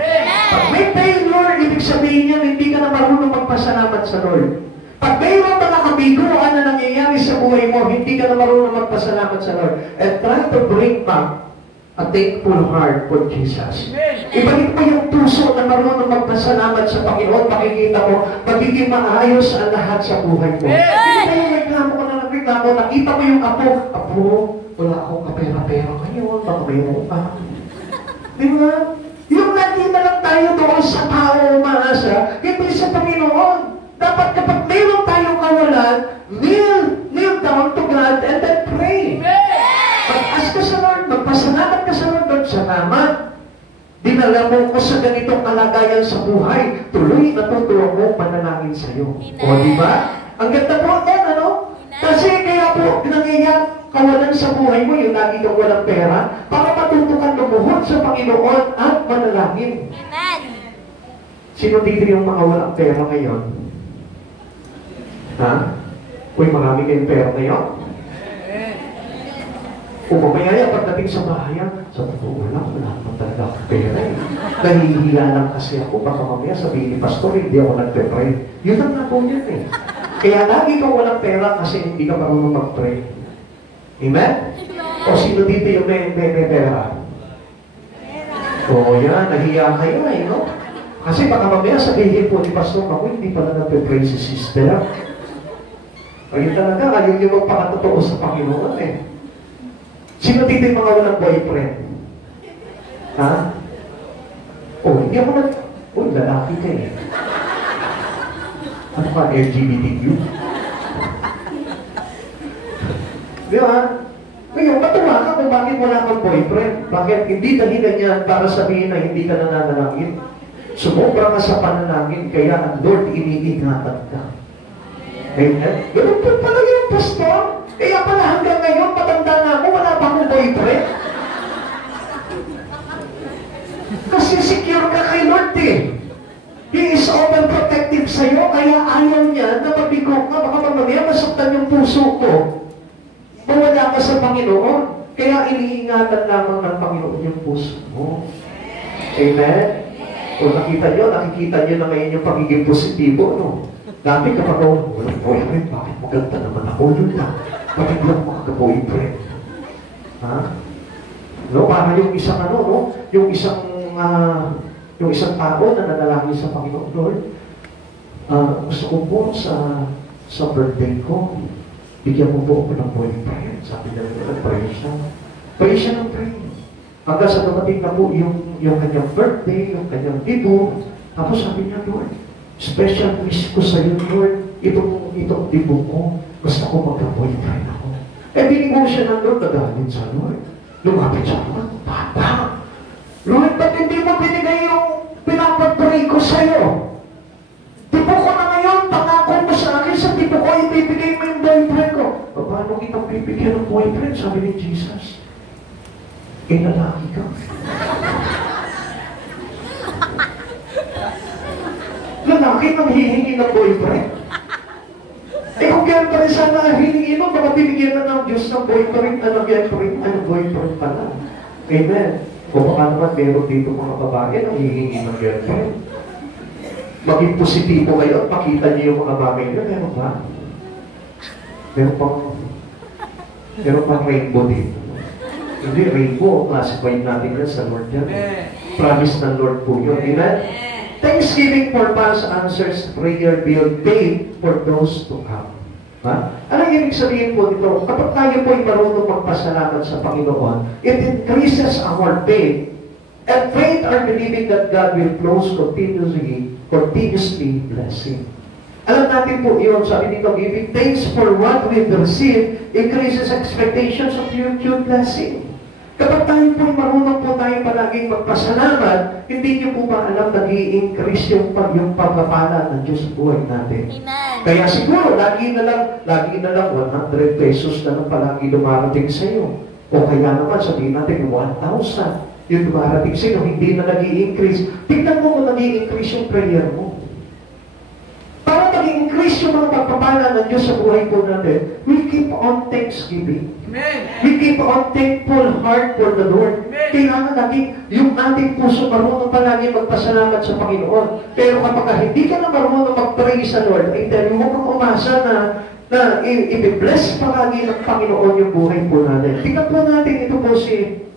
Pag may failure, ibig sabihin yan, hindi ka na marunong magpasalamat sa Lord. Pag mayroon mga kabiguan na nangyayari sa buhay mo, hindi ka na marunong magpasalamat sa Lord. And try to bring back a thankful heart for Jesus. Ibalik mo yung puso na marunong magpasalamat sa Panginoon, makikita mo, magiging maayos ang lahat sa buhay mo. Hindi na yung reklamo ko na nagreklamo, nakita mo yung apo, wala akong kapera-pera ngayon, baka mayroon pa. Di ba? Yung nakita lang tayo doon sa tao umaasa, hindi sa Panginoon. Dapat kapag mayroon tayong kawalan, kneel down to God and then pray. Mag-ask ka sa Lord, magpasalamat ka sa Lord, salamat. Dinala mo ko sa ganitong kalagayan sa buhay, tuloy natutuwa mo manalangin sa iyo. O, di ba? Ang ganda po, ano? Kasi kaya Kaya po, nangyayari kawalan sa buhay mo, yung lagi kang walang pera, para matuto kang lumuhod sa Panginoon at manalangin. Amen. Sino dito yung mga walang pera ngayon? Ha? Uy, marami kayong pera ngayon? O mamaya pagdating sa bahayan, sa totoo wala naman talaga akong pera eh. Nahihiya lang kasi ako, baka mamaya sabihin ni Pastor, hindi ako nagpe-pray. Yun ang ako yan eh. Kaya lagi kang walang pera kasi hindi ka marunong mag-pray. Amen? O sino dito yung may pera? O yan, nahiya kayo eh, no? Kasi baka mamaya sabihin po ni Pastor, ako hindi pala nagpe-pray si sister. Ayun talaga, ayaw yung magpakatotoo sa Panginoon eh. Sino dito yung mga walang boyfriend? Ha? Oh, hindi ako lalaki ka eh. Ano ka, LGBTQ? Di ba? Ngayon, matuwa ka kung bakit wala kang boyfriend. Bakit? Hindi dahilan yan para sabihin na hindi ka nananalangin. Sumobra ka sa panalangin, kaya ang Lord iniingatan ka. Amen? Ganun po pala yung pastor. Kaya pala hanggang ngayon, matanda na ako, wala pa akong boyfriend. Kasi secure ka kay Lord eh. He is overprotective sa'yo, kaya ayaw niya na mabigo ka. Baka mamaya masuktan yung puso ko. Mawala ka sa Panginoon. Kaya iniingatan lamang ng Panginoon yung puso mo. Amen? O nakikita nyo na ngayon yung pagiging positibo, no? Dati kapag ako, walang boyfriend, bakit maganda naman ako yun lang? Bakit lang makaka-boyfriend? Ha? No, para yung isang no? Yung isang tao na nanalangin sa Panginoon, Lord, gusto ko po sa birthday ko, bigyan mo po ako ng boyfriend. Sabi niya, nag-pray siya. Pray siya ng pray. Hanggang sa dumating na po yung kanyang birthday, yung kanyang dibo, tapos sabi niya, Lord, special wish ko sa iyo, Lord, itong dibo ko, gusto ko magka-boyfriend ako. Eh, binigo siya ng Lord, nagalit sa Lord. Lumapit siya, Papa, Lord, ba't hindi mo binigay yung pinapag-pray ko sa iyo? Dibo ko na ngayon, pangako mo sa akin, sa dibo ko, ibibigay mo yung boyfriend ko. Paano kitang bibigyan ng boyfriend? Sabi ni Jesus. Lalaki ka. Lalaki nang hihingi ng boyfriend. Eh kung girlfriend sana hihingi mo, baka binigyan na ng Diyos ng boyfriend, boyfriend pala. Amen. O baka naman meron dito mga babae na hihingi ng girlfriend. Maging positibo kayo at makita niyo yung mga bagay nyo. Meron ba? Meron pang rainbow dito. Hindi, rainbow, classified natin yan sa Lord yan. Promise ng Lord po yun. Amen? Thanksgiving for past answers, prayer build faith for those to come. Ha? Ano ibig sabihin po dito? Kapag tayo po ay marunong magpasalamat sa Panginoon, it increases our faith. And faith are believing that God will close continuously blessing. Alam natin po yun, sabi dito, giving thanks for what we've received increases expectations of future blessing. Kapag tayo po marunong po tayo palaging magpasalamat, hindi niyo po ba alam nag-i-increase yung pagpapala ng Diyos sa buhay natin? Amen. Kaya siguro, lagi na lang 100 pesos na lang palagi dumarating sa iyo. O kaya naman, sabihin natin 1,000 yung dumarating sa iyo, hindi na nag-i-increase. Tingnan mo kung nag-i-increase yung prayer mo. Para mag-increase yung mga pagpapala ng Diyos sa buhay po natin, we keep on thanksgiving. Amen. We keep on thankful heart for the Lord. Kailangan natin yung ating puso marunong palagi magpasalamat sa Panginoon. Pero kapag hindi ka na marunong mag-pray sa Lord, ay dahil mo kang umasa na i-bless palagi ng Panginoon yung buhay po natin. Tingnan po natin ito po si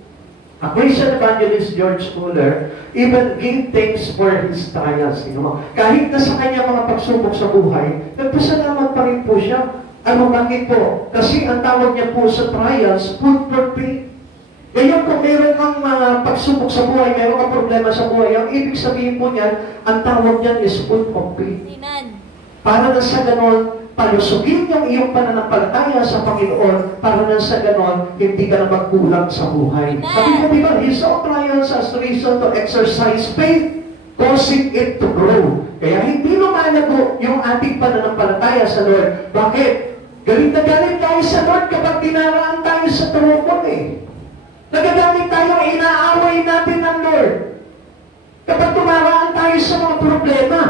Christian evangelist George Muller, even give thanks for his trials. Kahit na sa kanya mga pagsubok sa buhay, nagpasalamat pa rin po siya. Ano bakit po? Kasi ang tawag niya po sa trials, food for faith. Ngayon kung meron kang pagsubok sa buhay, meron kang problema sa buhay, ang ibig sabihin po niyan, ang tawag niyan is food of faith. Amen. Para na sa ganon, palusugin yung iyong pananampalataya sa Panginoon para na sa ganon, hindi ka na magkulang sa buhay. Sabi ko, di ba, he saw trials as reason to exercise faith, causing it to grow. Kaya hindi lumalago yung ating pananampalataya sa Lord. Bakit? Galit na galit tayo sa Lord kapag dinaraan tayo sa trumon eh. Nagagalit tayo, inaaway natin ng Lord. Kapag tumaraan tayo sa mga problema.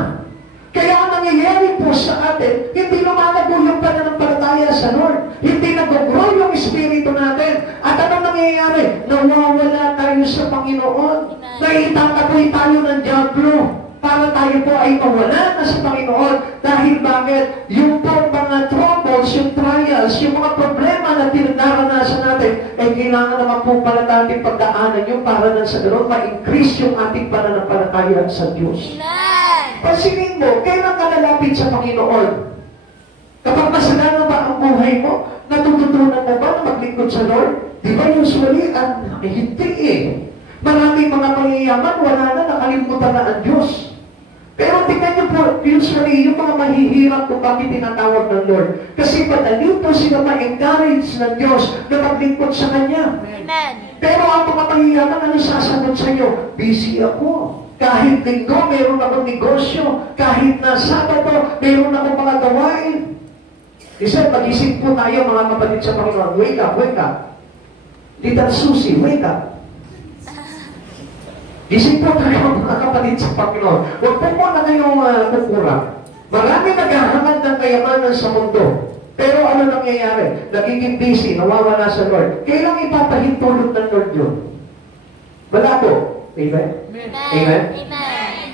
Kaya ang nangyayari po sa atin, hindi lumalago yung pananampalataya sa Lord. Hindi nag-grow yung espiritu natin. At anong nangyayari? Nawawala tayo sa Panginoon. Naitatapoy tayo ng diablo. Para tayo po ay mawala na sa Panginoon. Dahil bakit? Yung pong mga troubles, yung trials, yung mga problema na dinaranasan natin, ay kailangan naman po pala natin pagdaanan yung para na sa ganoon, ma-increase yung ating pananampalataya sa Diyos. Pansinin mo, kailan ka nalapit sa Panginoon? Kapag masagana ba ang buhay mo, natututunan mo ba na maglingkod sa Lord? Di ba usually, hindi eh. Maraming mga pangyayaman, wala na, nakalimutan na ang Diyos. Pero tingnan niyo po, usually, yung mga mahihirap kung bakit tinatawag ng Lord. Kasi madali po sila ma-encourage ng Diyos na maglingkod sa Kanya. Amen. Pero ang mga pangyayaman, ano sasagot sa iyo? Busy ako. Kahit linggo, mayroon akong negosyo. Kahit na Sabado, mayroon akong mga gawain. Isa, mag-isip po tayo mga kapatid sa Panginoon. Wake up, wake up. Little Susie, wake up. Isip po tayo mga kapatid sa Panginoon. Huwag po muna kayong kukurang. Marami naghahangad ng kayamanan sa mundo. Pero ano nangyayari? Nagiging busy, nawawala sa Lord. Kailang ipapahintulot ng Lord yun? Wala po. Amen? Amen?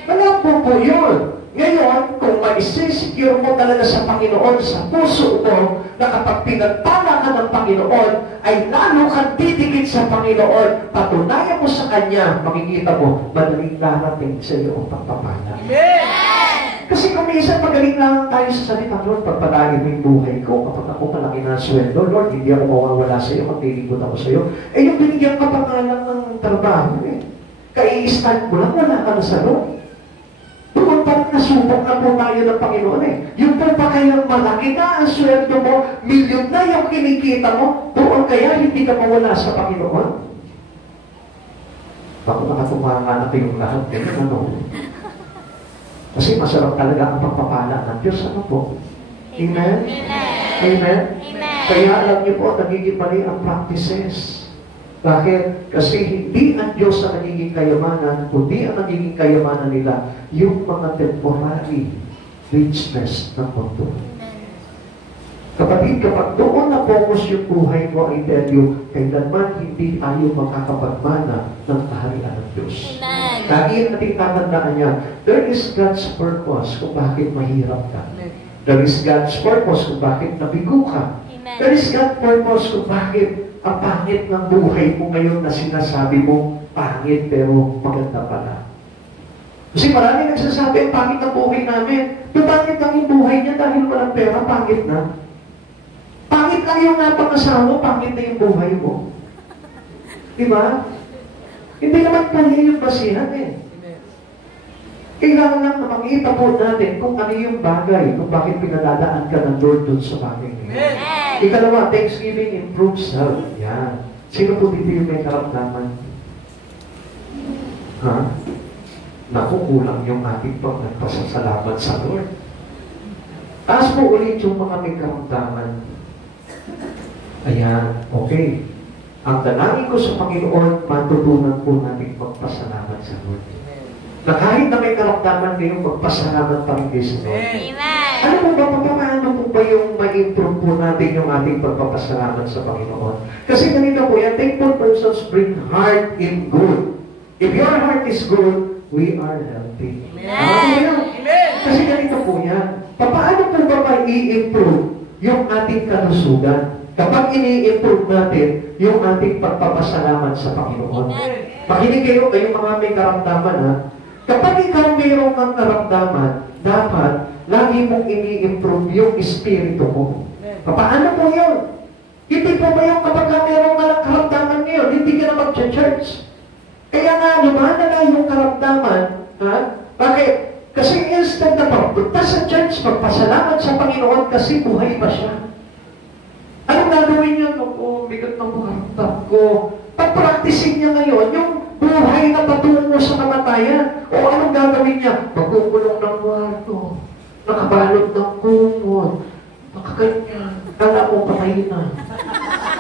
Wala po yun. Ngayon, kung ma-secure mo talaga sa Panginoon, sa puso mo, na kapag pinagpala ka ng Panginoon, ay lalo kang titigit sa Panginoon, patunayan mo sa Kanya, makikita mo, madaling darating sa iyo ang pagpapala. Kasi kung minsan magaling lang tayo sa salita, Lord, pagpalain mo yung buhay ko, kapag ako malaki na sweldo, Lord, hindi ako mawawala sa iyo, maglilingkod ako sa iyo. Eh, yung binigyan ka pa nga lang ng trabaho, eh. Kai-start mo lang, wala ka na sa Lord. Doon pa nasubok na po tayo ng Panginoon eh. Yung po pa kayang malaki na ang sweldo mo, milyon na yung kinikita mo, doon kaya hindi ka mawala sa Panginoon? Baka nakatumanga na kayong lahat eh, ano? Kasi masarap talaga ang pagpapala ng Diyos. Ano po? Amen? Amen? Kaya alam niyo po, nagiging mali ang practices. Bakit? Kasi hindi ang Diyos ang nagiging kayamanan, kundi ang nagiging kayamanan nila, yung mga temporary richness ng mundo. Kapatid, kapag doon na-focus yung buhay mo, I tell you, kailanman hindi tayo makakapagmana ng kaharian ng Diyos. Lagi natin tatandaan niya, there is God's purpose kung bakit mahirap ka. There is God's purpose kung bakit nabigo ka. There is God's purpose kung bakit ang pangit ng buhay mo ngayon na sinasabi mo, pangit pero maganda pala. Kasi marami nagsasabi, pangit ang buhay namin. Yung pangit lang yung buhay niya dahil walang pera, pangit na. Pangit lang yung napangasawa, pangit na yung buhay mo. Diba? Hindi naman pala yung basihan eh. Kailangan lang na makita po natin kung ano yung bagay, kung bakit pinadadaan ka ng Lord dun sa bagay ngayon. Ikalawa, Thanksgiving improves health. Yan. Sino po dito yung may karamdaman? Ha? Nakukulang yung ating pagpasasalamat sa Lord. Taas po ulit yung mga may karamdaman. Ayan, okay. Ang dalangin ko sa Panginoon, matutunan po natin magpasalamat sa Lord. Na kahit na may karamdaman kayo, magpasalamat pa rin kayo sa Lord. Ano po ba, paano po ba yung ma-improve po natin yung ating pagpapasalamat sa Panginoon? Kasi ganito po yan, thankful persons bring heart in good. If your heart is good, we are healthy. Amen. Kasi ganito po yan. Paano po ba ma-i-improve yung ating kalusugan? Kapag ini-improve natin yung ating pagpapasalamat sa Panginoon. Makinig kayo, kayong mga may karamdaman ha. Kapag ikaw mayroong kang karamdaman, dapat lagi mong ini-improve yung espiritu mo. Paano po yun? Hindi po ba yung kapag mayroong ka karamdaman ngayon, hindi ka na mag-church? Kaya nga, lumalala yung karamdaman, ha? Bakit? Kasi instant na pagpunta sa church, magpasalamat sa Panginoon kasi buhay pa siya. Anong gagawin niya? Naku, bigat ng karamdam ko. Pag-practicing niya ngayon, yung buhay na patungo sa kamatayan. O anong gagawin niya? Magkukulong ng kwarto, nakabalot ng kumot, nakaganyan. Kala mo patay na.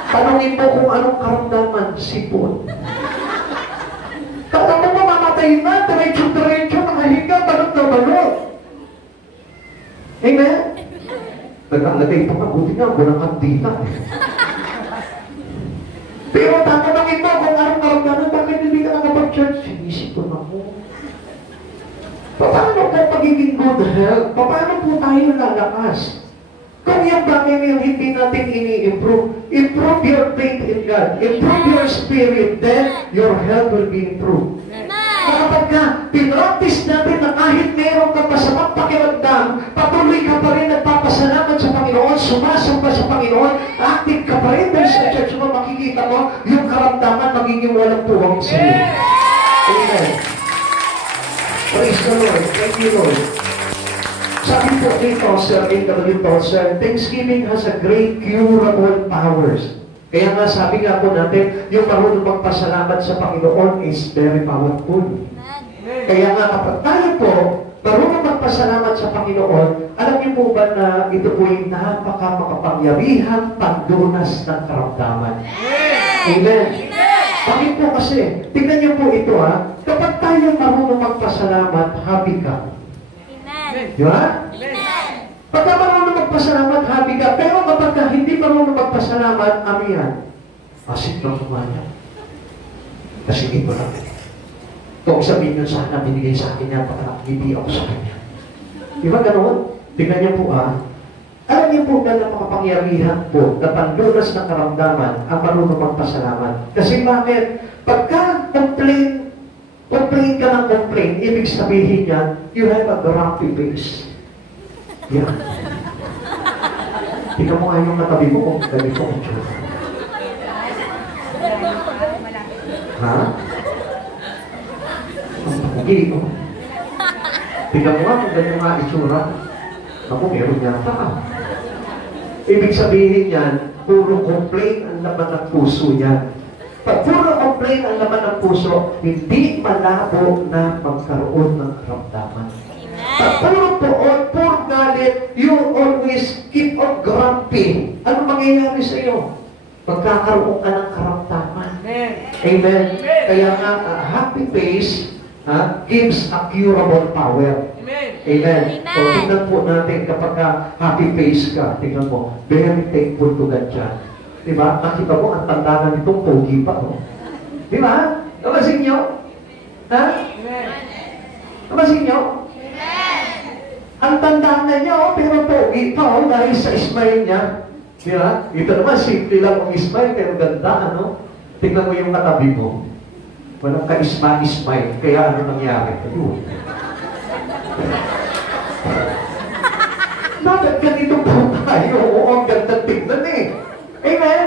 Tanungin mo kung anong karamdaman, sipon. Kala mo mamamatay na, diretso-diretso, nakahiga, balot na balot. Amen? Nagkalagay pa mabuti nga, walang kandila. Pero tatanungin mo kung anong karamdaman, bakit hindi ka nakapag-church? Sinisipon ako. Paano po pagiging good health? Paano po tayo lalakas? Kung yung bagay yung hindi natin ini-improve, improve your faith in God, improve your spirit, then your health will be improved. Kapag ka, pinractice natin na kahit meron ka masamang pakiramdam, patuloy ka pa rin nagpapasalamat sa Panginoon, sumasamba sa Panginoon, active ka pa rin dahil sa church mo, makikita mo, yung karamdaman magiging walang tuwang sa iyo. Amen. Praise the Lord. Thank you, Lord. Sabi po dito, Sir A.W. Tozer, Thanksgiving has a great curable powers. Kaya nga sabi nga po natin, yung marunong magpasalamat sa Panginoon is very powerful. Kaya nga kapag tayo po, marunong magpasalamat sa Panginoon, alam niyo po ba na ito po yung napaka-makapangyarihang pagdunas ng karamdaman? Amen. Bakit po kasi? Tingnan niyo po ito kapag tayo marunong magpasalamat, happy ka. Di ba? Pagka marunong magpasalamat, happy ka. Pero kapag hindi marunong magpasalamat, amihan. Asit lang kumanya. Kasi ito lang. Kung sabihin nyo sana, binigay sa akin yan, pagka nakikiti ako sa kanya. Di ba ganoon? Tingnan niyo po alam niyo po na makapangyarihan po na pandunas ng karamdaman ang marunong magpasalamat. Kasi bakit? Pagka complain ka ng complain, ibig sabihin niya, you have a grumpy face. Yan. Tingnan mo nga yung katabi mo kung ganito ang tsura. Ha? Ang pugi, no? Tingnan mo nga kung ganyan nga itsura. Ako, meron yata ka. Ibig sabihin yan, puro complain ang laman ng puso yan. Pag puro complain ang laman ng puso, hindi malabo na magkaroon ng karamdaman. Pag puro poon, puro galit, you always keep on grumpy. Ano mangyayari sa iyo? Magkakaroon ka ng karamdaman. Amen. Kaya nga, happy face gives a curable power. Amen. O tingnan po natin kapag happy face ka, tingnan mo, very thankful to God dyan. Diba? Nakita mo, ang tanda na nitong pogi pa, no? Diba? Nabasin nyo? Ha? Nabasin nyo? Ang tanda na niya, pero pogi pa, dahil sa smile niya. Diba? Ito naman, simple lang ang smile, pero ganda, ano? Tingnan mo yung katabi mo. Walang ka-smile, kaya ano nangyari? Ayun. Bakit ganito po tayo? Oo, ang ganda tignan eh. Amen?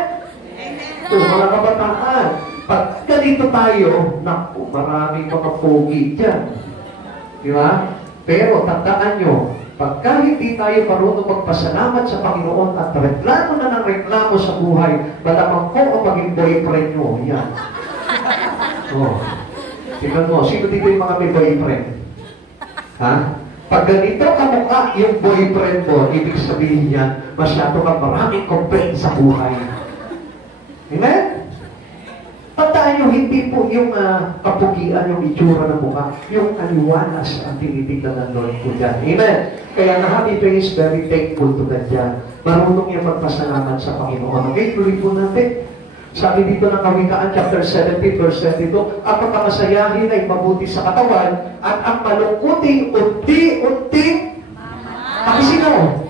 So, mga kabataan, pag ganito tayo, naku, maraming mga pogi dyan. Di ba? Pero tandaan nyo, pagka hindi tayo marunong magpasalamat sa Panginoon at reklamo na ng reklamo sa buhay, malamang po ang maging boyfriend nyo. Yan. Oh. Tingnan mo, sino dito yung mga may boyfriend? Ha? Pag ganito kamukha yung boyfriend mo, ibig sabihin niya, masyado kang maraming complaint sa buhay. Amen? Tandaan nyo, hindi po yung kapugian, yung itsura ng mukha, yung aliwanas ang tinitignan ng Lord po dyan. Amen? Kaya na happy face, very thankful to God dyan. Marunong yung magpasalamat sa Panginoon. Okay, tuloy po natin. Sabi dito ng Kawikaan, chapter 17, verse 22, ang pagkamasayahin ay mabuti sa katawan at ang malungkuting unti-unting makisinaw.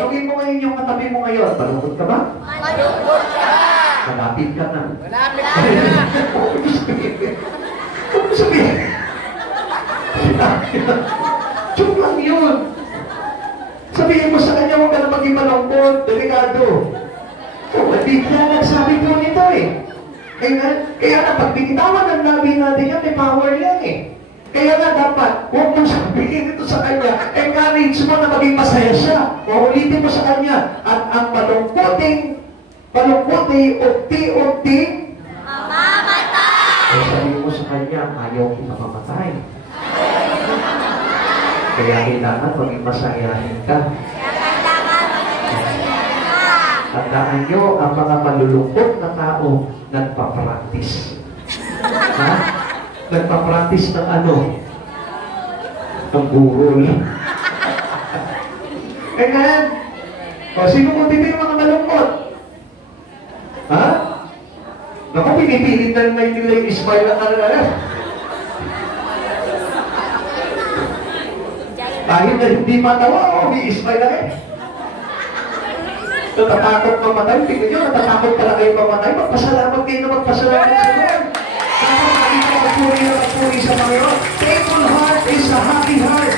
Tanungin mo ngayon yung katabi mo ngayon. Malungkot ka ba? Malungkot ka! Malapit ka na. Malapit ka na! Ano sabihin? Joke lang yun. Sabihin mo sa kanya, huwag ka na maging malungkot. Delikado. Biblia nagsabi po nito eh. Kaya na pag binitawan ng labi natin yan, may power yan eh. Kaya nga dapat, huwag mong sabihin ito sa kanya, encourage mo na maging masaya siya. O ulitin mo sa kanya, at ang malungkuting, unti-unting, mamamatay. O sabihin mo sa kanya, ayaw kita mamatay. Kaya kailangan maging masayahin ka. Tandaan nyo, ang mga malulungkot na tao, nagpa-practice. Ha? Nagpa-practice ng ano? Ng burol. Ayan. O, sino mo dito yung mga malungkot? Ha? Naku, pinipilit na nila yung smile at ano. Kahit na hindi matawa, may-smile na eh. Natatakot mamatay, tingnan nyo, natatakot pala kayo mamatay, magpasalamat kayo na magpasalamat sa Lord. Dapat makita magpuri na magpuri sa Panginoon. Thankful heart is a happy heart.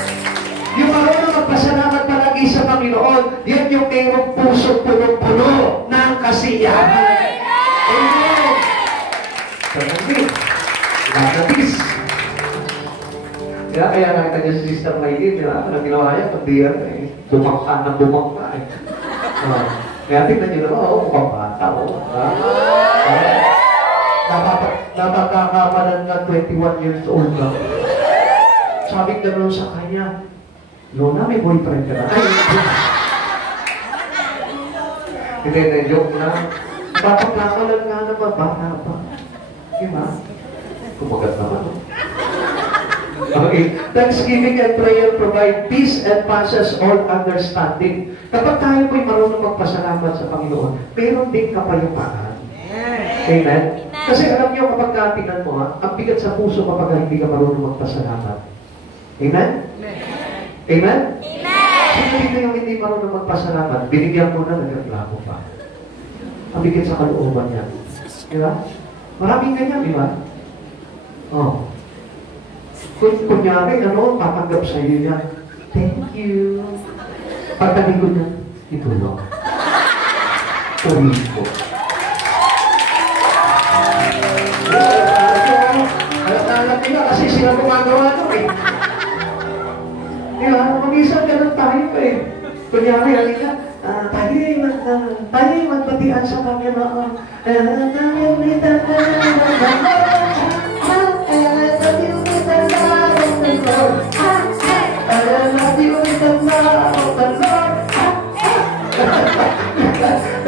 Yung marunong magpasalamat palagi sa Panginoon, yan yung mayroong puso puno-puno ng kasiyahan. Amen! Pagkakit, nakatis. Kaya nakita niya si Sister Maylin, ang ginawa niya, pag diyan, bumangka na bumangka eh. Kaya tingnan nyo naman, mukhang bata, napagkakamalan na 21 years old na. Sabi gano'n sa kanya, Lona, may boyfriend ka na. Hindi, joke na. Napagkakamalan nga naman, bata pa. Diba? Kumagat naman, Okay. Thanksgiving and prayer provide peace and passes all understanding. Kapag tayo po'y marunong magpasalamat sa Panginoon, meron din kapayapaan. Amen? Kasi alam niyo, kapag katinan mo, ang bigat sa puso kapag hindi ka marunong magpasalamat. Amen? Amen? Sino dito yung hindi marunong magpasalamat? Binigyan mo na, nagreklamo pa. Ang bigat sa kalooban niya. Diba? Maraming ganyan, di ba? Oh. Kunyari, tatanggap sa iyo niya. Thank you. Pagkalikod niya, ito no. Tuloy ko. Alam nila kasi sila gumagawa ito eh. Diba? Mag-isang ganun tayo eh. Kunyari, halika, tayo magbatian sa Panginoon.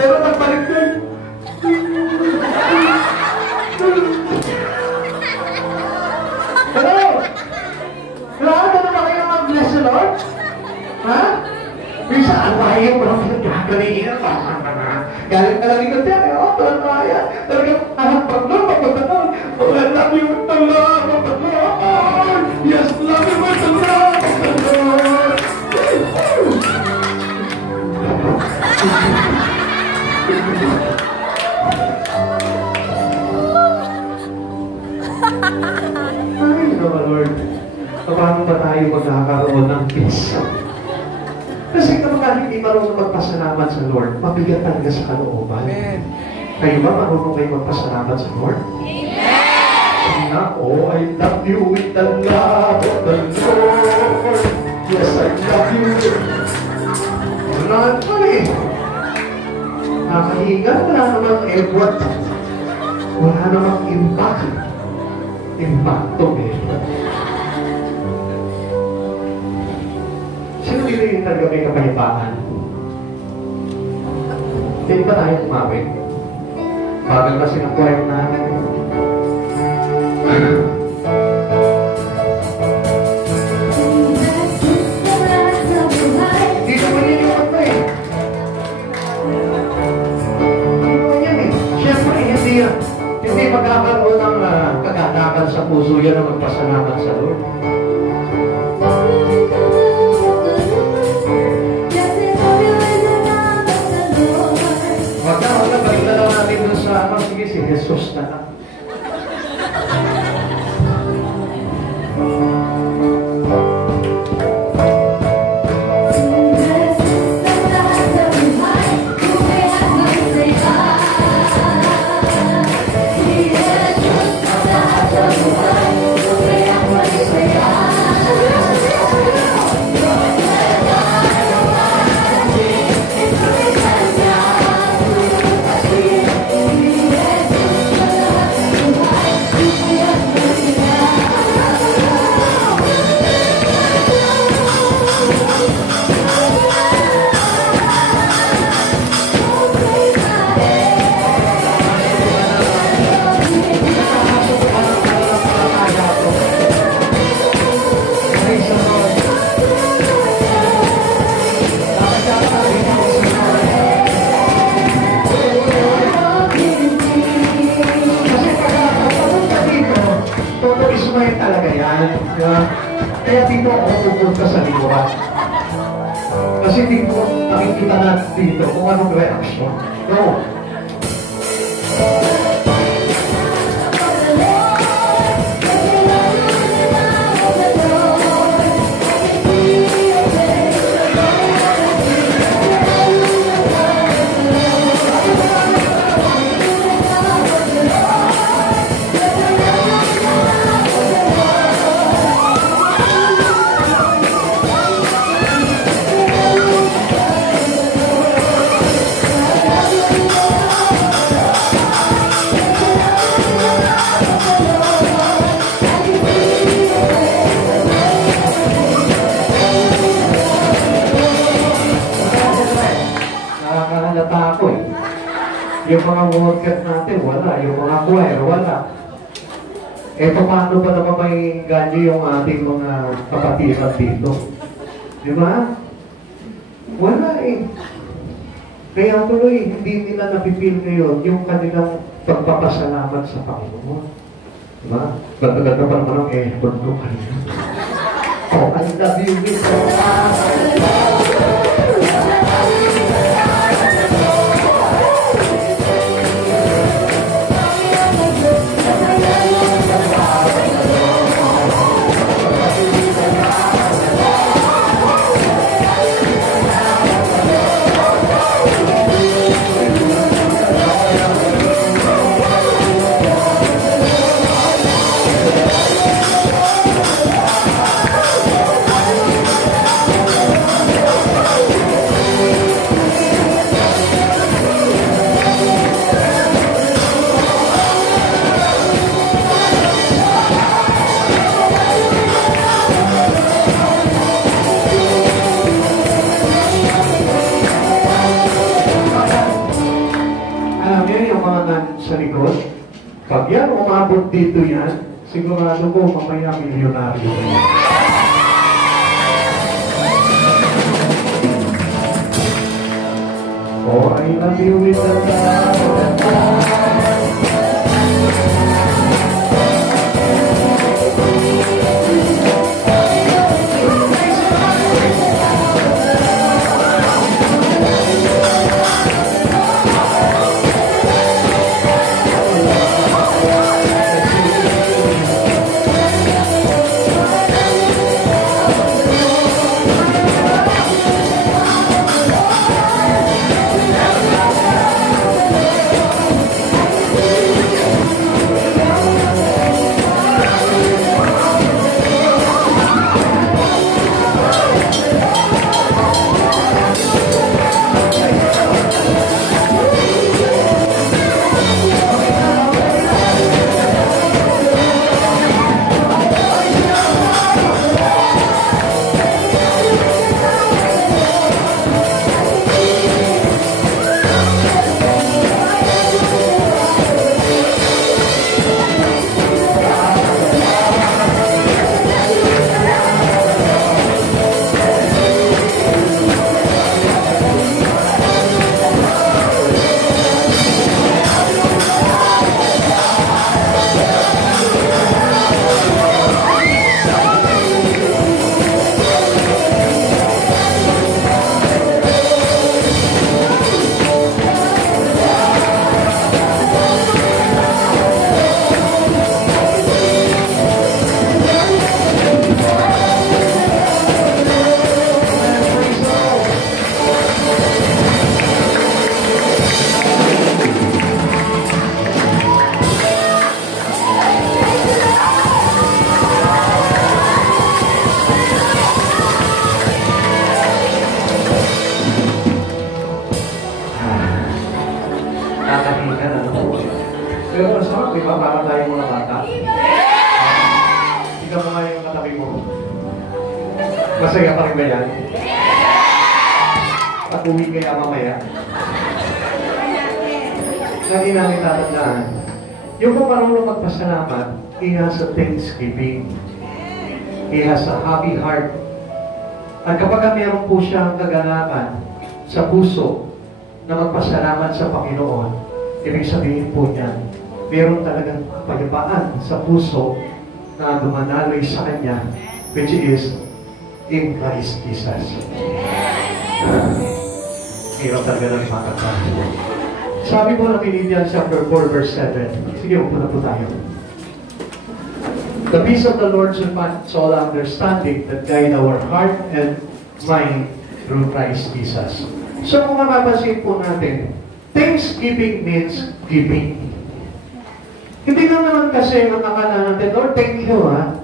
Pero nagbalik ko. Hello? Ano na kayo mag-bless the Lord? Ha? Bisa, ano kayo mo lang gagalingan? Galing ka lang ikot yan. Tuwan na kaya. Talagang, pag-Lord, pag-Lord. I love you with the love of the Lord. Yes, love you with the love of the Lord. Ay, naman, Lord. Paano ba tayo magkakaroon ng peace? Kasi kapag hindi marunong magpasalamat sa Lord, mabigat talaga sa kalooban. Kayo ba marunong kayo magpasalamat sa Lord? Oh, I love you with the love of the Lord. Yes, I love you. Wala naman eh. Nakahinga, wala namang effort. Wala namang impact. Impacto eh. Sino dito yung talaga may kapayapaan? Hindi ba tayo kumawin? Bagal kasi ng kwayong namin. Hindi naman yun yung ano eh. Siyempre, hindi magkakaroon ng kagadakan sa puso yan na magpasalamat sa Lord. Wag na lang natin dun sa sige, si Jesus na lang. Kaya dito ako pupunta sa likuran. Kasi dito, nakikita natin dito kung anong reaction. No. Nakakalata ako eh. Yung mga worker natin, wala. Yung mga choir, wala. Eh, paano ba naman may ganyo yung ating mga kapatiran dito? Di ba? Wala eh. Kaya tuloy, hindi nila napipil ngayon yung kanilang pagpapasalamat sa Panginoon. Di ba? Ganda-ganda pa naman ang effort ko kanina. Oh, I love you, Mr. sa likod. Pag yan, umabot dito yan, sigurado ko mamaya milyonaryo na yan. Oh, I love you with the love. Pero masarap, di ba? Para tayo mga bata. Tignan mo nga yung katabi mo. Masaya pa rin ba yan? Pag-uwi kaya mamaya. Lagi namin tatandaan. Yung kung marunong magpasalamat, he has a thanksgiving. He has a happy heart. At kapag meron po siyang kaganapan sa puso na magpasalamat sa Panginoon, ibig sabihin po niyan, meron talagang kapayapaan sa puso na dumanaloy sa Kanya which is in Christ Jesus. Hirap talaga ng makakata. Sabi po ng Philippians chapter 4 verse 7. Sige, upo na po tayo. The peace of the Lord surpasses all understanding that guide our heart and mind through Christ Jesus. So kung mapapansin po natin, thanksgiving means giving. Hindi lang naman kasi ang akala natin, Lord, thank you, ha?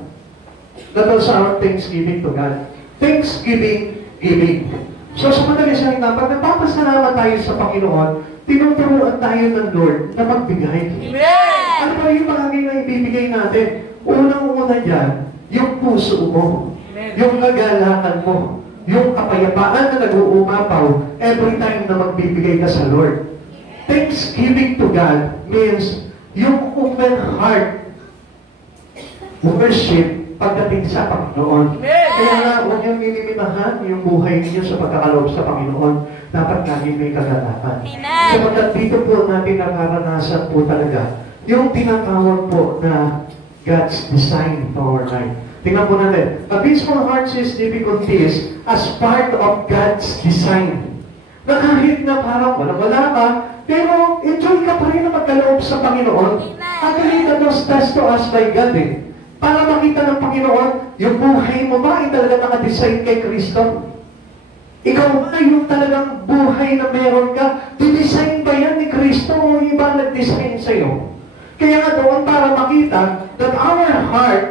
That was our thanksgiving to God. Thanksgiving, giving. So sa madali salita, pag nagpapasalamat tayo sa Panginoon, tinuturuan tayo ng Lord na magbigay. Amen! Ano ba yung bagay na ibibigay natin? Unang-una dyan, yung puso mo, yung kagalakan mo, yung kapayapaan na nag-uumapaw every time na magbibigay ka sa Lord. Thanksgiving to God means yung open heart worship pagdating sa Panginoon. Kaya nga, huwag niyong nilimitahan yung buhay niyo sa pagkakaloob sa Panginoon. Dapat lagi may kagalakan. Sapagkat dito po natin nakaranasan po talaga yung tinatawag po na God's design for our life. Tingnan po natin. A peaceful heart sees difficulties as part of God's design. Na kahit na parang wala ka, pero enjoy ka pa rin na magkaloob sa Panginoon. Actually, that was test to us by God eh. Para makita ng Panginoon, yung buhay mo ba ay talaga nakadesign kay Kristo? Ikaw ba yung talagang buhay na meron ka? Dinesign ba yan ni Kristo o iba nag-design sa'yo? Kaya nga doon para makita that our heart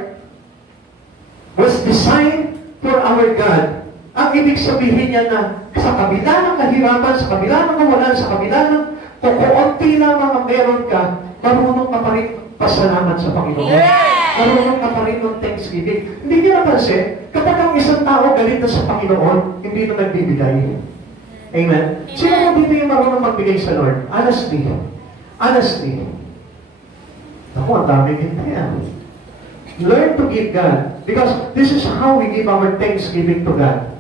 was designed for our God. Ang ibig sabihin niya na sa kabila ng kahirapan, sa kabila ng kawalan, sa kabila ng kukunti lamang ang meron ka, marunong ka pa rin pasalamat sa Panginoon. Marunong ka pa rin ng thanksgiving. Hindi niyo napansin, kapag ang isang tao galit na sa Panginoon, hindi na nagbibigay. Amen? Sino mo dito yung marunong magbigay sa Lord? Honestly. Honestly. Ako, ang dami hindi yan. Learn to give God. Because this is how we give our thanksgiving to God.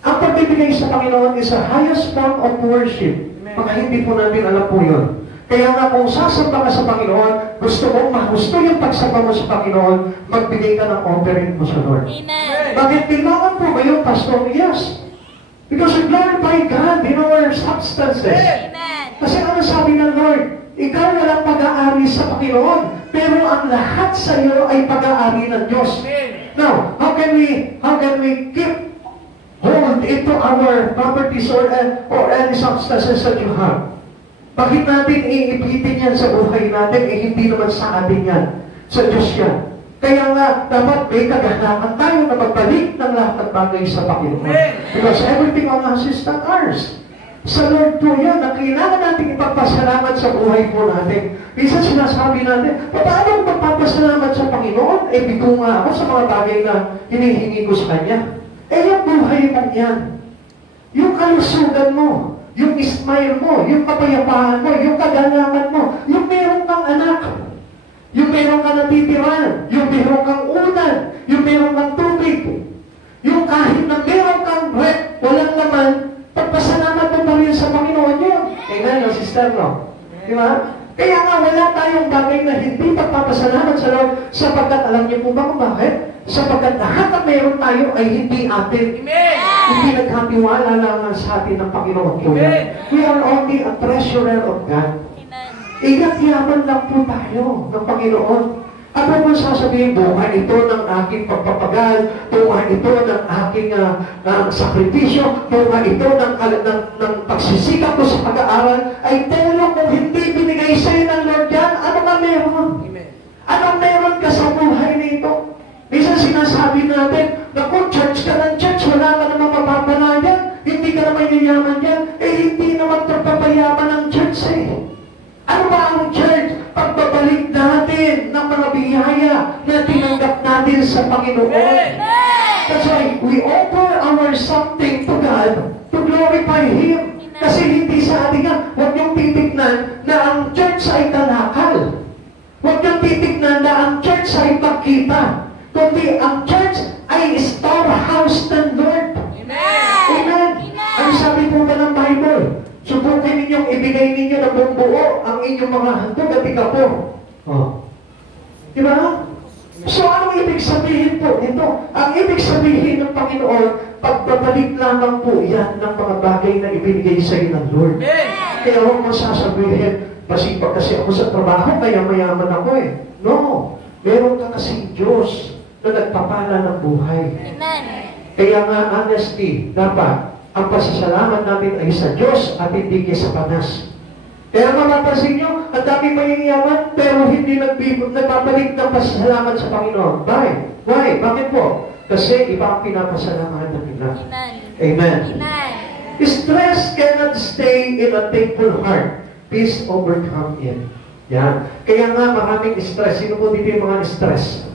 Ang pagbibigay sa Panginoon is the highest form of worship. Mga hindi po natin alam po yun. Kaya nga kung sasamba ka sa Panginoon, gusto mong mahusto yung pagsamba mo sa Panginoon, magbigay ka ng offering mo sa Lord. Amen. Bakit kailangan po kayo, Pastor? Yes. Because we glorify God in our substances. Amen. Kasi ano sabi ng Lord? Ikaw walang pag-aari sa Panginoon, pero ang lahat sa iyo ay pag-aari ng Diyos. Now, how can we keep hold into our properties or any substances that you have? Bakit natin iipitin yan sa buhay natin? Hindi naman sa atin yan. Sa Diyos yan. Kaya nga, dapat may kaganakan tayo na magbalik ng lahat ng bagay sa Panginoon. Because everything on us is not ours. Sa Lord po yan, na kailangan natin ipagpasalamat sa buhay po natin. Minsan sinasabi natin, paano magpapasalamat sa Panginoon? Bigo nga ako sa mga bagay na hinihingi ko sa Kanya. Yung buhay mo yan. Yung kalusugan mo, yung smile mo, yung kapayapaan mo, yung kaganakan mo, yung meron kang anak, yung meron kang natitiran, yung meron kang unan, yung meron kang tubig, yung kahit na meron kang breath, walang naman, pagpasalamat mo pa rin sa Panginoon yun. Amen, no, sister, no? Di ba? Kaya nga, wala tayong bagay na hindi pagpapasalamat sa Lord sapagkat alam niyo po ba kung bakit? Sapagkat lahat na meron tayo ay hindi atin. Amen. Hindi nagkatiwala lang sa atin ng Panginoon po. We are only a treasurer of God. Igat-yaman lang po tayo ng Panginoon. Ano mo sasabihin, bunga ito ng aking pagpapagal, bunga ito ng aking sakripisyo, bunga ito ng pagsisikap ko sa pag-aaral, ay telo kung hindi binigay sa'yo ng Lord yan, ano nga meron? Anong meron ka sa buhay nito? Minsan sinasabi natin, naku, church ka ng church, wala ka naman mapapalayan, hindi ka naman yayaman yan, hindi naman pagpapayaman ng church eh. Ano ba ang church? Pagbabalik natin ng mga biyaya na tinanggap natin sa Panginoon. That's why we offer our something to God to glorify Him. Kasi hindi sa atin yan. Huwag niyong titignan na ang church ay kalakal. Huwag niyong titignan na ang church ay pagkita. Kundi ang church ay storehouse ng Lord. Amen. Ang sabi po ba ng Bible? Subukin ninyong ibigay ninyo na buong buo ang inyong mga handog at ikapo. Oh. Diba? So, anong ibig sabihin po nito? Ang ibig sabihin ng Panginoon, pagbabalik lamang po yan ng mga bagay na ibinigay sa iyo ng Lord. Kaya huwag mo sasabihin, pasipag kasi ako sa trabaho, kaya mayaman ako eh. No. Meron ka kasing Diyos na nagpapala ng buhay. Amen. Kaya nga, honesty, dapat ang pasasalamat natin ay sa Diyos at hindi kay sa panas. Kaya mapapansin nyo, ang dami mayayaman, pero hindi nagbabalik ng pasasalamat sa Panginoon. Why? Bakit po? Kasi iba ang pinapasalamatan nila. Amen. Amen. Amen. Stress cannot stay in a thankful heart. Peace overcome it. Yan. Kaya nga maraming stress. Sino po dito yung mga stress?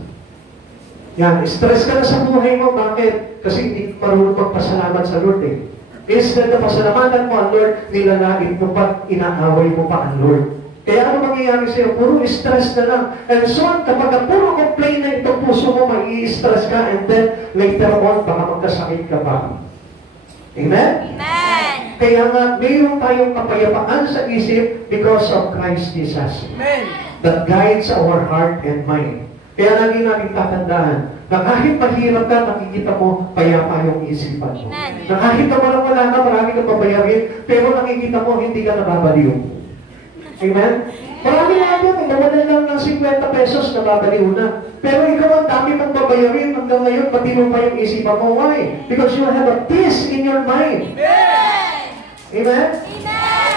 Yan. Stress ka na sa buhay mo. Bakit? Kasi hindi marunong magpasalamat sa Lord eh. Instead na pasalamatan mo ang Lord, nilalait mo pa, inaaway mo pa ang Lord. Kaya ano mangyayari sa'yo? Puro stress na lang. And so, kapag puro complain na itong puso mo, mai-stress ka, and then later on, baka magkasakit ka pa. Amen? Amen. Kaya nga, mayroon tayong kapayapaan sa isip because of Christ Jesus. Amen. That guides our heart and mind. Kaya lagi natin tatandaan na kahit mahirap ka, nakikita mo, payapa yung isipan mo. Amen. Na kahit na wala ka, marami kang babayarin, pero nakikita mo, hindi ka nababaliw. Amen? Marami na yan, nawalan lang ng 50 pesos, nababaliw na. Pero ikaw ang dami mong babayarin, hanggang ngayon, matino pa yung isipan mo. Why? Because you have a peace in your mind. Amen. Amen?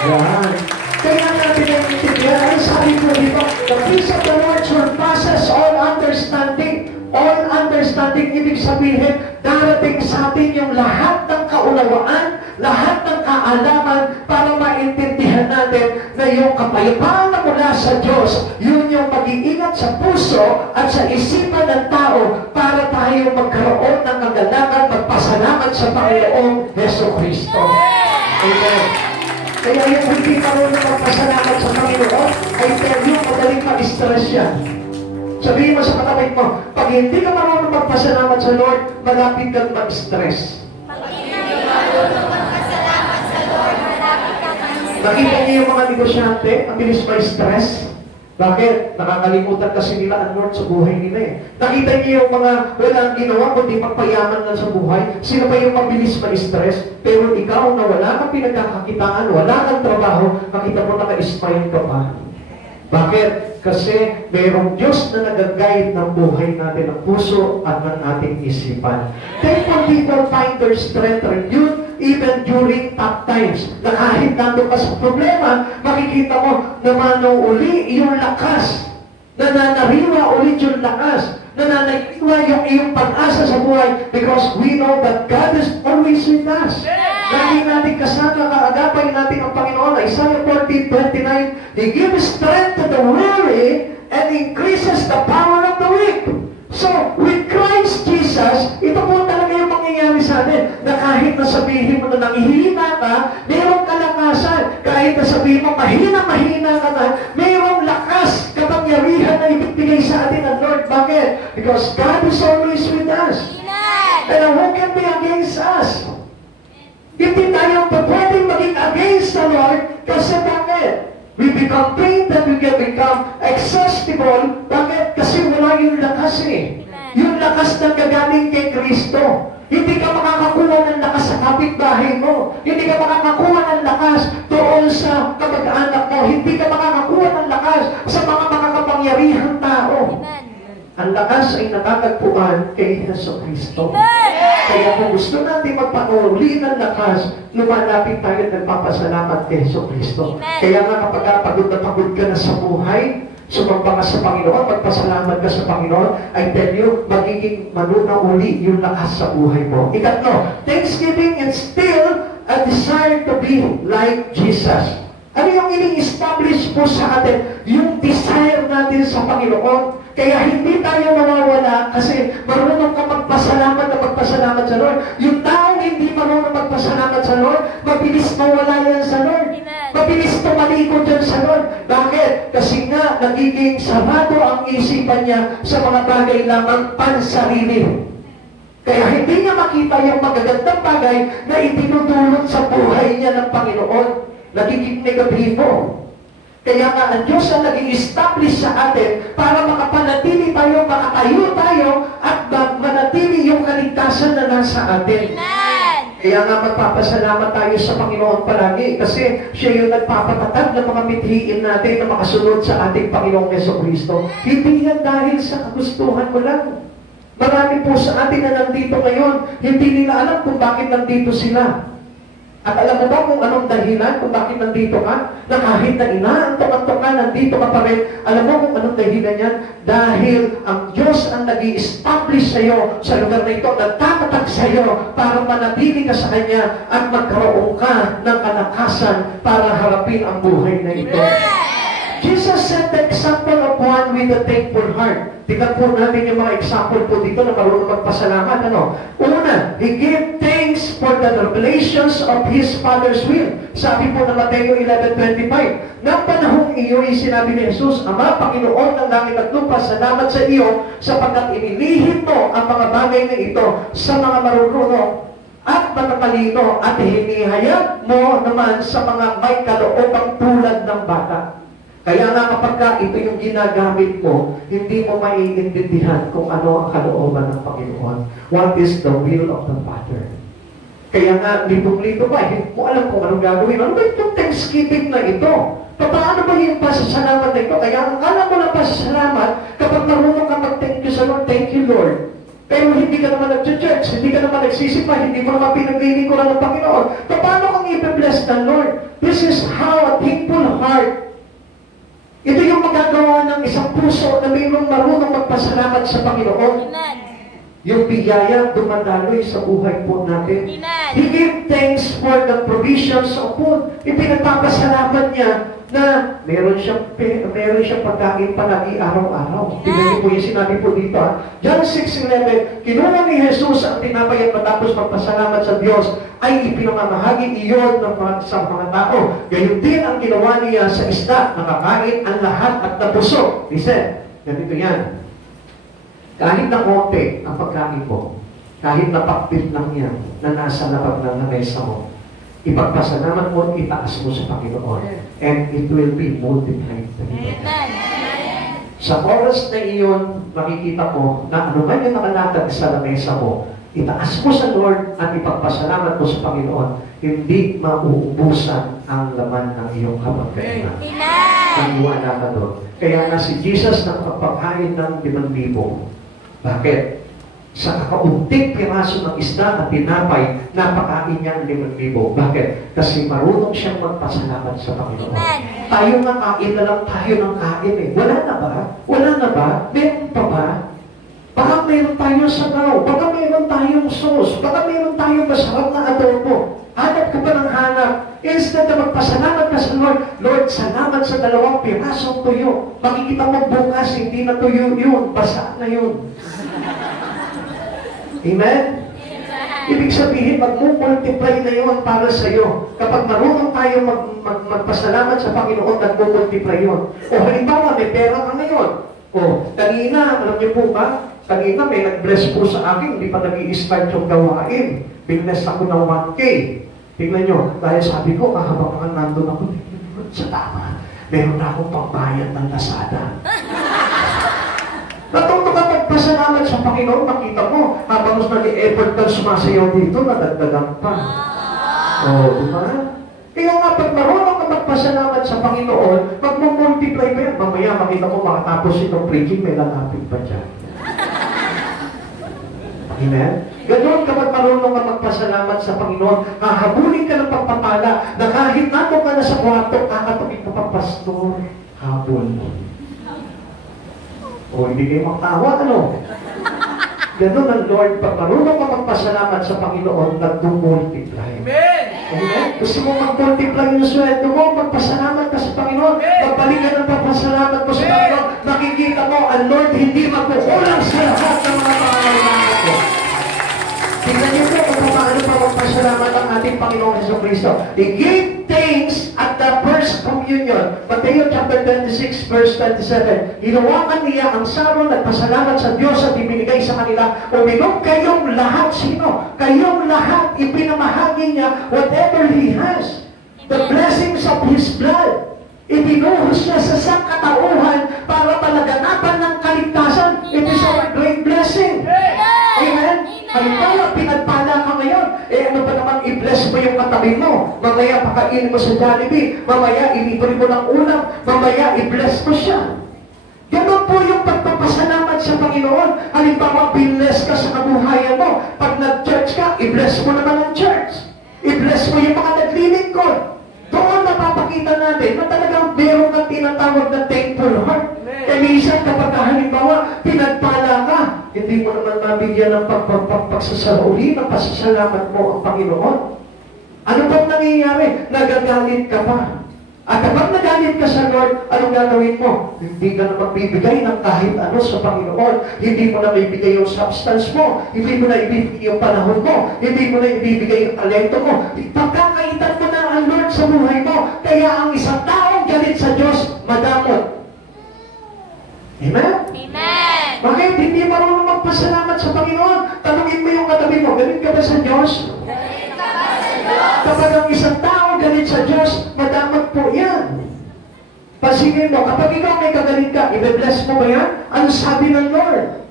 Yan. Kaya natin ang intindihan, ay sabi ko dito, the peace of the Lord surpasses all understanding. All understanding, ibig sabihin, darating sa atin yung lahat ng kaunawaan, lahat ng kaalaman, para maintindihan natin na yung kapayapaan na mula sa Diyos, yun yung pag-iingat sa puso at sa isipan ng tao para tayo magkaroon ng kagalakan, magpasalamat sa Panginoong Heso Kristo. Amen. Kaya yung hindi marunong magpasalamat sa Panginoon, ay tell you, madaling ma-stress yan. Sabihin mo sa katabay mo, pag hindi ka marunong magpasalamat sa Lord, malapit kang mag-stress. Pag hindi marunong magpasalamat sa Lord, malapit kang mag-stress. Nakita niyo yung mga negosyante, ang bilis ma-stress. Bakit? Nakakalimutan kasi nila ang Lord sa buhay nila eh. Nakita niyo yung mga walang ginawa, kundi magpayaman lang sa buhay. Sino ba yung mabilis ma-stress? Pero ikaw na wala kang pinagkakakitaan, wala kang trabaho, nakita mo naka-smile ka pa. Bakit? Kasi mayroong Diyos na nag-guide ng buhay natin, ng puso at ng ating isipan. Therefore, people find their strength renewed even during tough times. Na kahit nandun ka sa problema, makikita mo namanaw uli yung lakas. Nananariwa ulit yung lakas. Nananariwa yung iyong pag-asa sa buhay because we know that God is always with us. Lagi natin kasama, kaagapay natin ang Panginoon. Isaiah 14:29, He gives strength to the weary and increases the power of the weak. So, with Christ Jesus, ito po talaga yung mangyayari sa atin, na kahit nasabihin mo na nanghihina ka, mayroong kalakasan. Kahit nasabihin mo mahina ka na, mayroong lakas, kapangyarihan na ibigay sa atin ng Lord. Bakit? Because God is always with us. And who can be against us? Hindi tayo pwedeng maging against the Lord kasi bakit? We become pain that we can become accessible. Bakit? Kasi wala yung lakas eh. Yung lakas na gagaling kay Kristo. Hindi ka makakakuha ng lakas sa kapitbahay mo. Hindi ka makakakuha ng lakas doon sa kamag-anak mo. Hindi ka makakakuha ng lakas sa mga makakapangyarihang tao. Ang lakas ay natatagpuan kay Heso Kristo. Kaya kung gusto natin magpakauli ng lakas, lumalapit tayo at nagpapasalamat kay Heso Kristo. Kaya nga kapag pagod na pagod ka na sa buhay, sumamba ka sa Panginoon, magpasalamat ka sa Panginoon, I tell you, magiging manunaw uli yung lakas sa buhay mo. Ikatlo, thanksgiving is still a desire to be like Jesus. Ano yung ini-establish po sa atin? Yung desire natin sa Panginoon. Kaya hindi tayo mawawala kasi marunong ka magpasalamat na magpasalamat sa Lord. Yung taong hindi marunong magpasalamat sa Lord, mabilis mawala yan sa Lord. Mabilis tumalikod dyan sa Lord. Bakit? Kasi nga, nagiging sarado ang isipan niya sa mga bagay lamang pansarili. Kaya hindi niya makita yung magagandang bagay na itinudulot sa buhay niya ng Panginoon. Nagiging negatibo. Kaya nga, ang Diyos ang naging establish sa atin para makapanatili tayo, makatayo sa atin. Amen. Kaya nga magpapasalamat tayo sa Panginoon palagi kasi siya yung nagpapatatag ng mga mithiin natin na makasunod sa ating Panginoong Jesucristo. Hindi yan dahil sa kagustuhan mo lang. Marami po sa atin na nandito ngayon, hindi nila alam kung bakit nandito sila. At alam mo ba kung anong dahilan kung bakit nandito ka? Na kahit na inaantok-antok ka, nandito ka pa rin. Alam mo kung anong dahilan yan? Dahil ang Diyos ang nag-i-establish sa iyo sa lugar na ito, nagtatatag sa iyo para manatili ka sa Kanya at magkaroon ka ng kalakasan para harapin ang buhay na ito. Jesus set the example of one with a thankful heart. Tingnan po natin yung mga example po dito na marunong magpasalamat. Una, He gave thanks for the revelations of His Father's will. Sabi po na Mateo 11:25, nang panahong iyo'y sinabi ni Jesus, Ama, Panginoon ng langit at lupa, salamat sa iyo sapagkat inilihim mo ang mga bagay na ito sa mga marunong at matatalino at hinihayag mo naman sa mga may kaloobang tulad ng bata. Kaya nga kapag ito yung ginagamit mo, hindi mo maiintindihan kung ano ang kalooban ng Panginoon. What is the will of the Father? Kaya nga, libong-libo ba, hindi mo alam kung anong gagawin. Ano ba itong Thanksgiving na ito? Paano ba yung pasasalamat na ito? Kaya ang alam mo na pasasalamat, kapag marunong ka mag-thank you sa Lord, thank you Lord. Pero hindi ka naman nag-church, hindi ka naman nagsisipa, hindi mo naman pinaglilingkuran ng Panginoon. Paano kang i-bless ng Lord? This is how a thankful heart. Ito yung magagawa ng isang puso na mayroong marunong magpasalamat sa Panginoon. Amen. Yung biyaya dumadaloy sa buhay po natin. Amen. He gave thanks for the provisions of food. Ipinagpapasalamat niya na meron siyang pagkain palagi araw-araw. Tingnan niyo po yung sinabi po dito. John 6:11, kinuha ni Jesus ang tinapay at matapos magpasalamat sa Diyos ay ipinamamahagi iyon sa mga tao. Gayon din ang ginawa niya sa isda, nakakain ang lahat at nabusog. Listen, ganito yan. Kahit na konti ang pagkain mo, kahit na pakpit lang yan na nasa labag ng mesa mo, ipagpasalamat mo, itaas mo sa Panginoon, and it will be multiplied. Amen. Sa oras na iyon, makikita mo na ano man yung nakalatag sa lamesa mo, itaas mo sa Lord at ipagpasalamat mo sa Panginoon, hindi mauubusan ang laman ng iyong kapagkainan. Amen. Paniwala ka doon. Kaya nga si Jesus nakapagpakain ng 5,000. Bakit? Sa kakaunting piraso ng isda at tinapay, napakain niya ang 5,000. Bakit? Kasi marunong siyang magpasalamat sa Panginoon. Amen. Tayo nga kain na lang tayo ng kain eh. Wala na ba? Wala na ba? Meron pa ba? Baka meron tayong sabaw. Baka meron tayong sauce. Baka meron tayong masarap na adobo. Hanap ka pa ng hanap. Instead na magpasalamat ka sa Lord, Lord, salamat sa 2 pirasong tuyo. Makikita mo bukas, hindi na tuyo yun. Basa na yun. Amen? Ibig sabihin, mag-multiply na yun para sa iyo. Kapag marunong tayo magpasalamat sa Panginoon, nag-multiply yun. O halimbawa, may pera ka ngayon. O, kanina, alam niyo po ba, kanina may nag-bless po sa akin, hindi pa nag-i-start yung gawain. Binless ako ng 1K. Tingnan nyo, dahil sabi ko, habang nandun ako, sa tama, meron na akong pambayad ng Lazada. Natuto ka magpasalamat sa Panginoon, makita mo, habang mas nag-i-effort kang sumasayaw dito, nadagdagan pa. O, di ba? Kaya nga, pag marunong ka magpasalamat sa Panginoon, mag-multiply pa yan. Mamaya, makita mo, makatapos itong preaching, may lalapit pa dyan. Amen? Ganon kapag marunong ka magpasalamat sa Panginoon, hahabulin ka ng pagpapala na kahit nato ka na sa kwarto, kakatapin ka pa, Pastor, habol. O, hindi kayo magtawa, ano? Ganon ang Lord, pag marunong ka magpasalamat sa Panginoon, nag-multiply. Amen! Amen? Gusto mo mag-multiply yung sweldo mo, magpasalamat ka sa Panginoon, magbalik ka ng pagpasalamat mo sa Panginoon, makikita mo, ang Lord hindi magkukulang sa lahat ng mga pangangailangan mo. Tingnan niyo po kung paano pa magpasalamat ang ating Panginoong Jesucristo. He gave thanks at the first communion. Mateo chapter 26, verse 27. Hinawakan niya ang sarong, nagpasalamat sa Diyos at ibinigay sa kanila. Uminom kayong lahat. Sino? Kayong lahat. Ipinamahagi niya whatever He has. The blessings of His blood. Ibinuhos niya sa sangkatauhan para palaganapan ng kaligtasan. It is our great blessing. Amen? Halimbawa, pinagpala mamaya pakainin mo sa Jollibee, mamaya ilibre mo ng ulam, mamaya i-bless mo siya. Ganun po yung pagpapasalamat sa Panginoon. Halimbawa, binless ka sa kabuhayan mo. Pag nag-church ka, i-bless mo naman ang church. I-bless mo yung mga naglilingkod. Doon napapakita natin na talagang meron kang tinatawag na thankful heart. E minsan kapag halimbawa, pinagpala ka, hindi mo naman mabigyan ng pagsasalauli ng pasasalamat mo ang Panginoon. Ano bang nangyayari? Nagagalit ka pa. At kapag nagalit ka sa Lord, anong gagawin mo? Hindi ka na magbibigay ng kahit ano sa Panginoon. Hindi mo na ibibigay yung substance mo. Hindi mo na ibibigay yung panahon mo. Hindi mo na ibibigay yung talento mo. Pagkakaitan mo na ang Lord sa buhay mo. Kaya ang isang taong galit sa Diyos, madamot. Amen? Amen. Bakit? Hindi marunong magpasalamat sa Panginoon. Tanungin mo yung katabi mo, galit ka ba sa Diyos? Galit ka ba sa Diyos? Kapag ang isang tao galit sa Diyos, madamot po yan. Pansinin mo, kapag ikaw may kagalit ka, i-bless mo ba yan? Ano sabi ng Lord?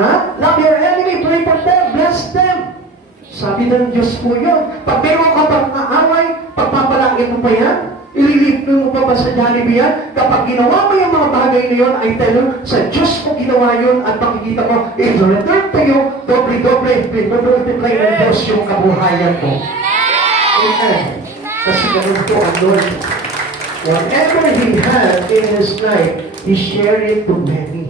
Ha? Love your enemy, pray for them, bless them. Sabi ng Diyos po yun. Pag meron ka pang naaway, pagpapalangin mo pa yan? Ililip mo pa ba sa Jollibee yan? Kapag ginawa mo yung mga bagay na yun, I tell you, sa Diyos mo ginawa yun at makikita mo, in return to you, doble-doble, multiply ng Diyos yung kabuhayan mo. Amen. Kasi ganun po ang Lord. Whatever He had in His life, He shared it to many.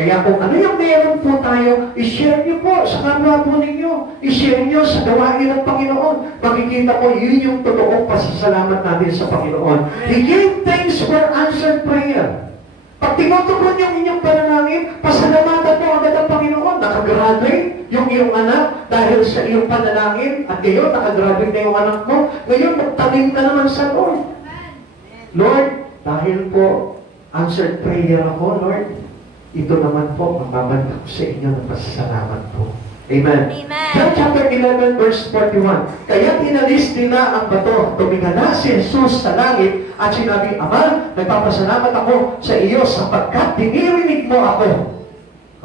Kaya kung ano yung meron po tayo, i-share niyo po sa kapwa po ninyo. I-share niyo sa gawain ng Panginoon. Makikita po, yun yung totoong pasasalamat natin sa Panginoon. He gave thanks for answered prayer. Pag tinutugon yung inyong panalangin, pasalamatan mo agad ang Panginoon. Nakagraduate yung iyong anak dahil sa iyong panalangin. At ngayon, nakagraduate na yung anak mo. Ngayon, magtanim ka naman sa Lord. Lord, dahil po answered prayer ako, Lord, ito naman po, magbabalik ako sa inyo ng pasasalamat po. Amen. Amen. John chapter 11, verse 41. Kaya inalis nila ang bato. Tumingala si Jesus sa langit at sinabi, Ama, nagpapasalamat ako sa iyo sapagkat dinirinig mo ako.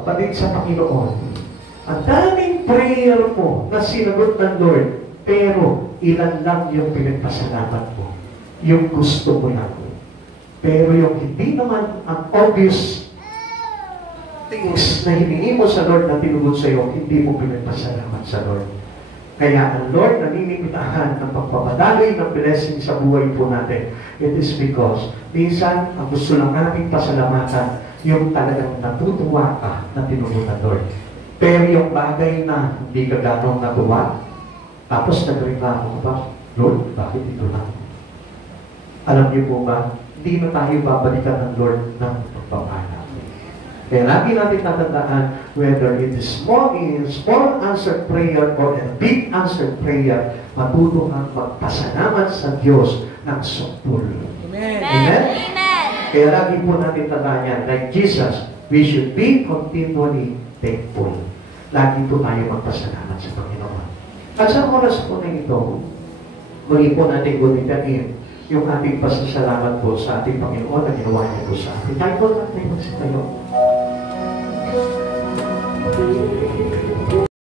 Kapatid sa Panginoon, ang daming prayer mo na sinagot ng Lord, pero ilan lang yung pinagpasalamat mo. Yung gusto mo lang. Pero yung hindi naman ang obvious things na hiningi mo sa Lord na tinugon sa iyo, hindi mo pinagpasalamat sa Lord. Kaya ang Lord naninimitahan ng pagpapadaloy ng blessing sa buhay po natin. It is because minsan ang gusto lang nating pasalamatan yung talagang natutuwa ka na tinugon ng Lord. Pero yung bagay na hindi ka ganong nagawa, tapos nagreklamo ka pa, Lord, bakit ito lang? Alam niyo po ba, hindi na tayo babalikan ng Lord ng pagpapala. Kaya lagi natin tatandaan, whether it is small answered prayer or a big answered prayer, matuto kang magpasalamat sa Diyos ng sumpul. Amen. Amen? Amen. Kaya lagi po natin tandaan yan, like Jesus, we should be continually thankful. Lagi po tayo magpasalamat sa Panginoon. At sa oras po na ito, muli po natin gunitain yung ating pasasalamat po sa ating Panginoon na ginawa niya po sa atin. Tayo po natin magsitayo.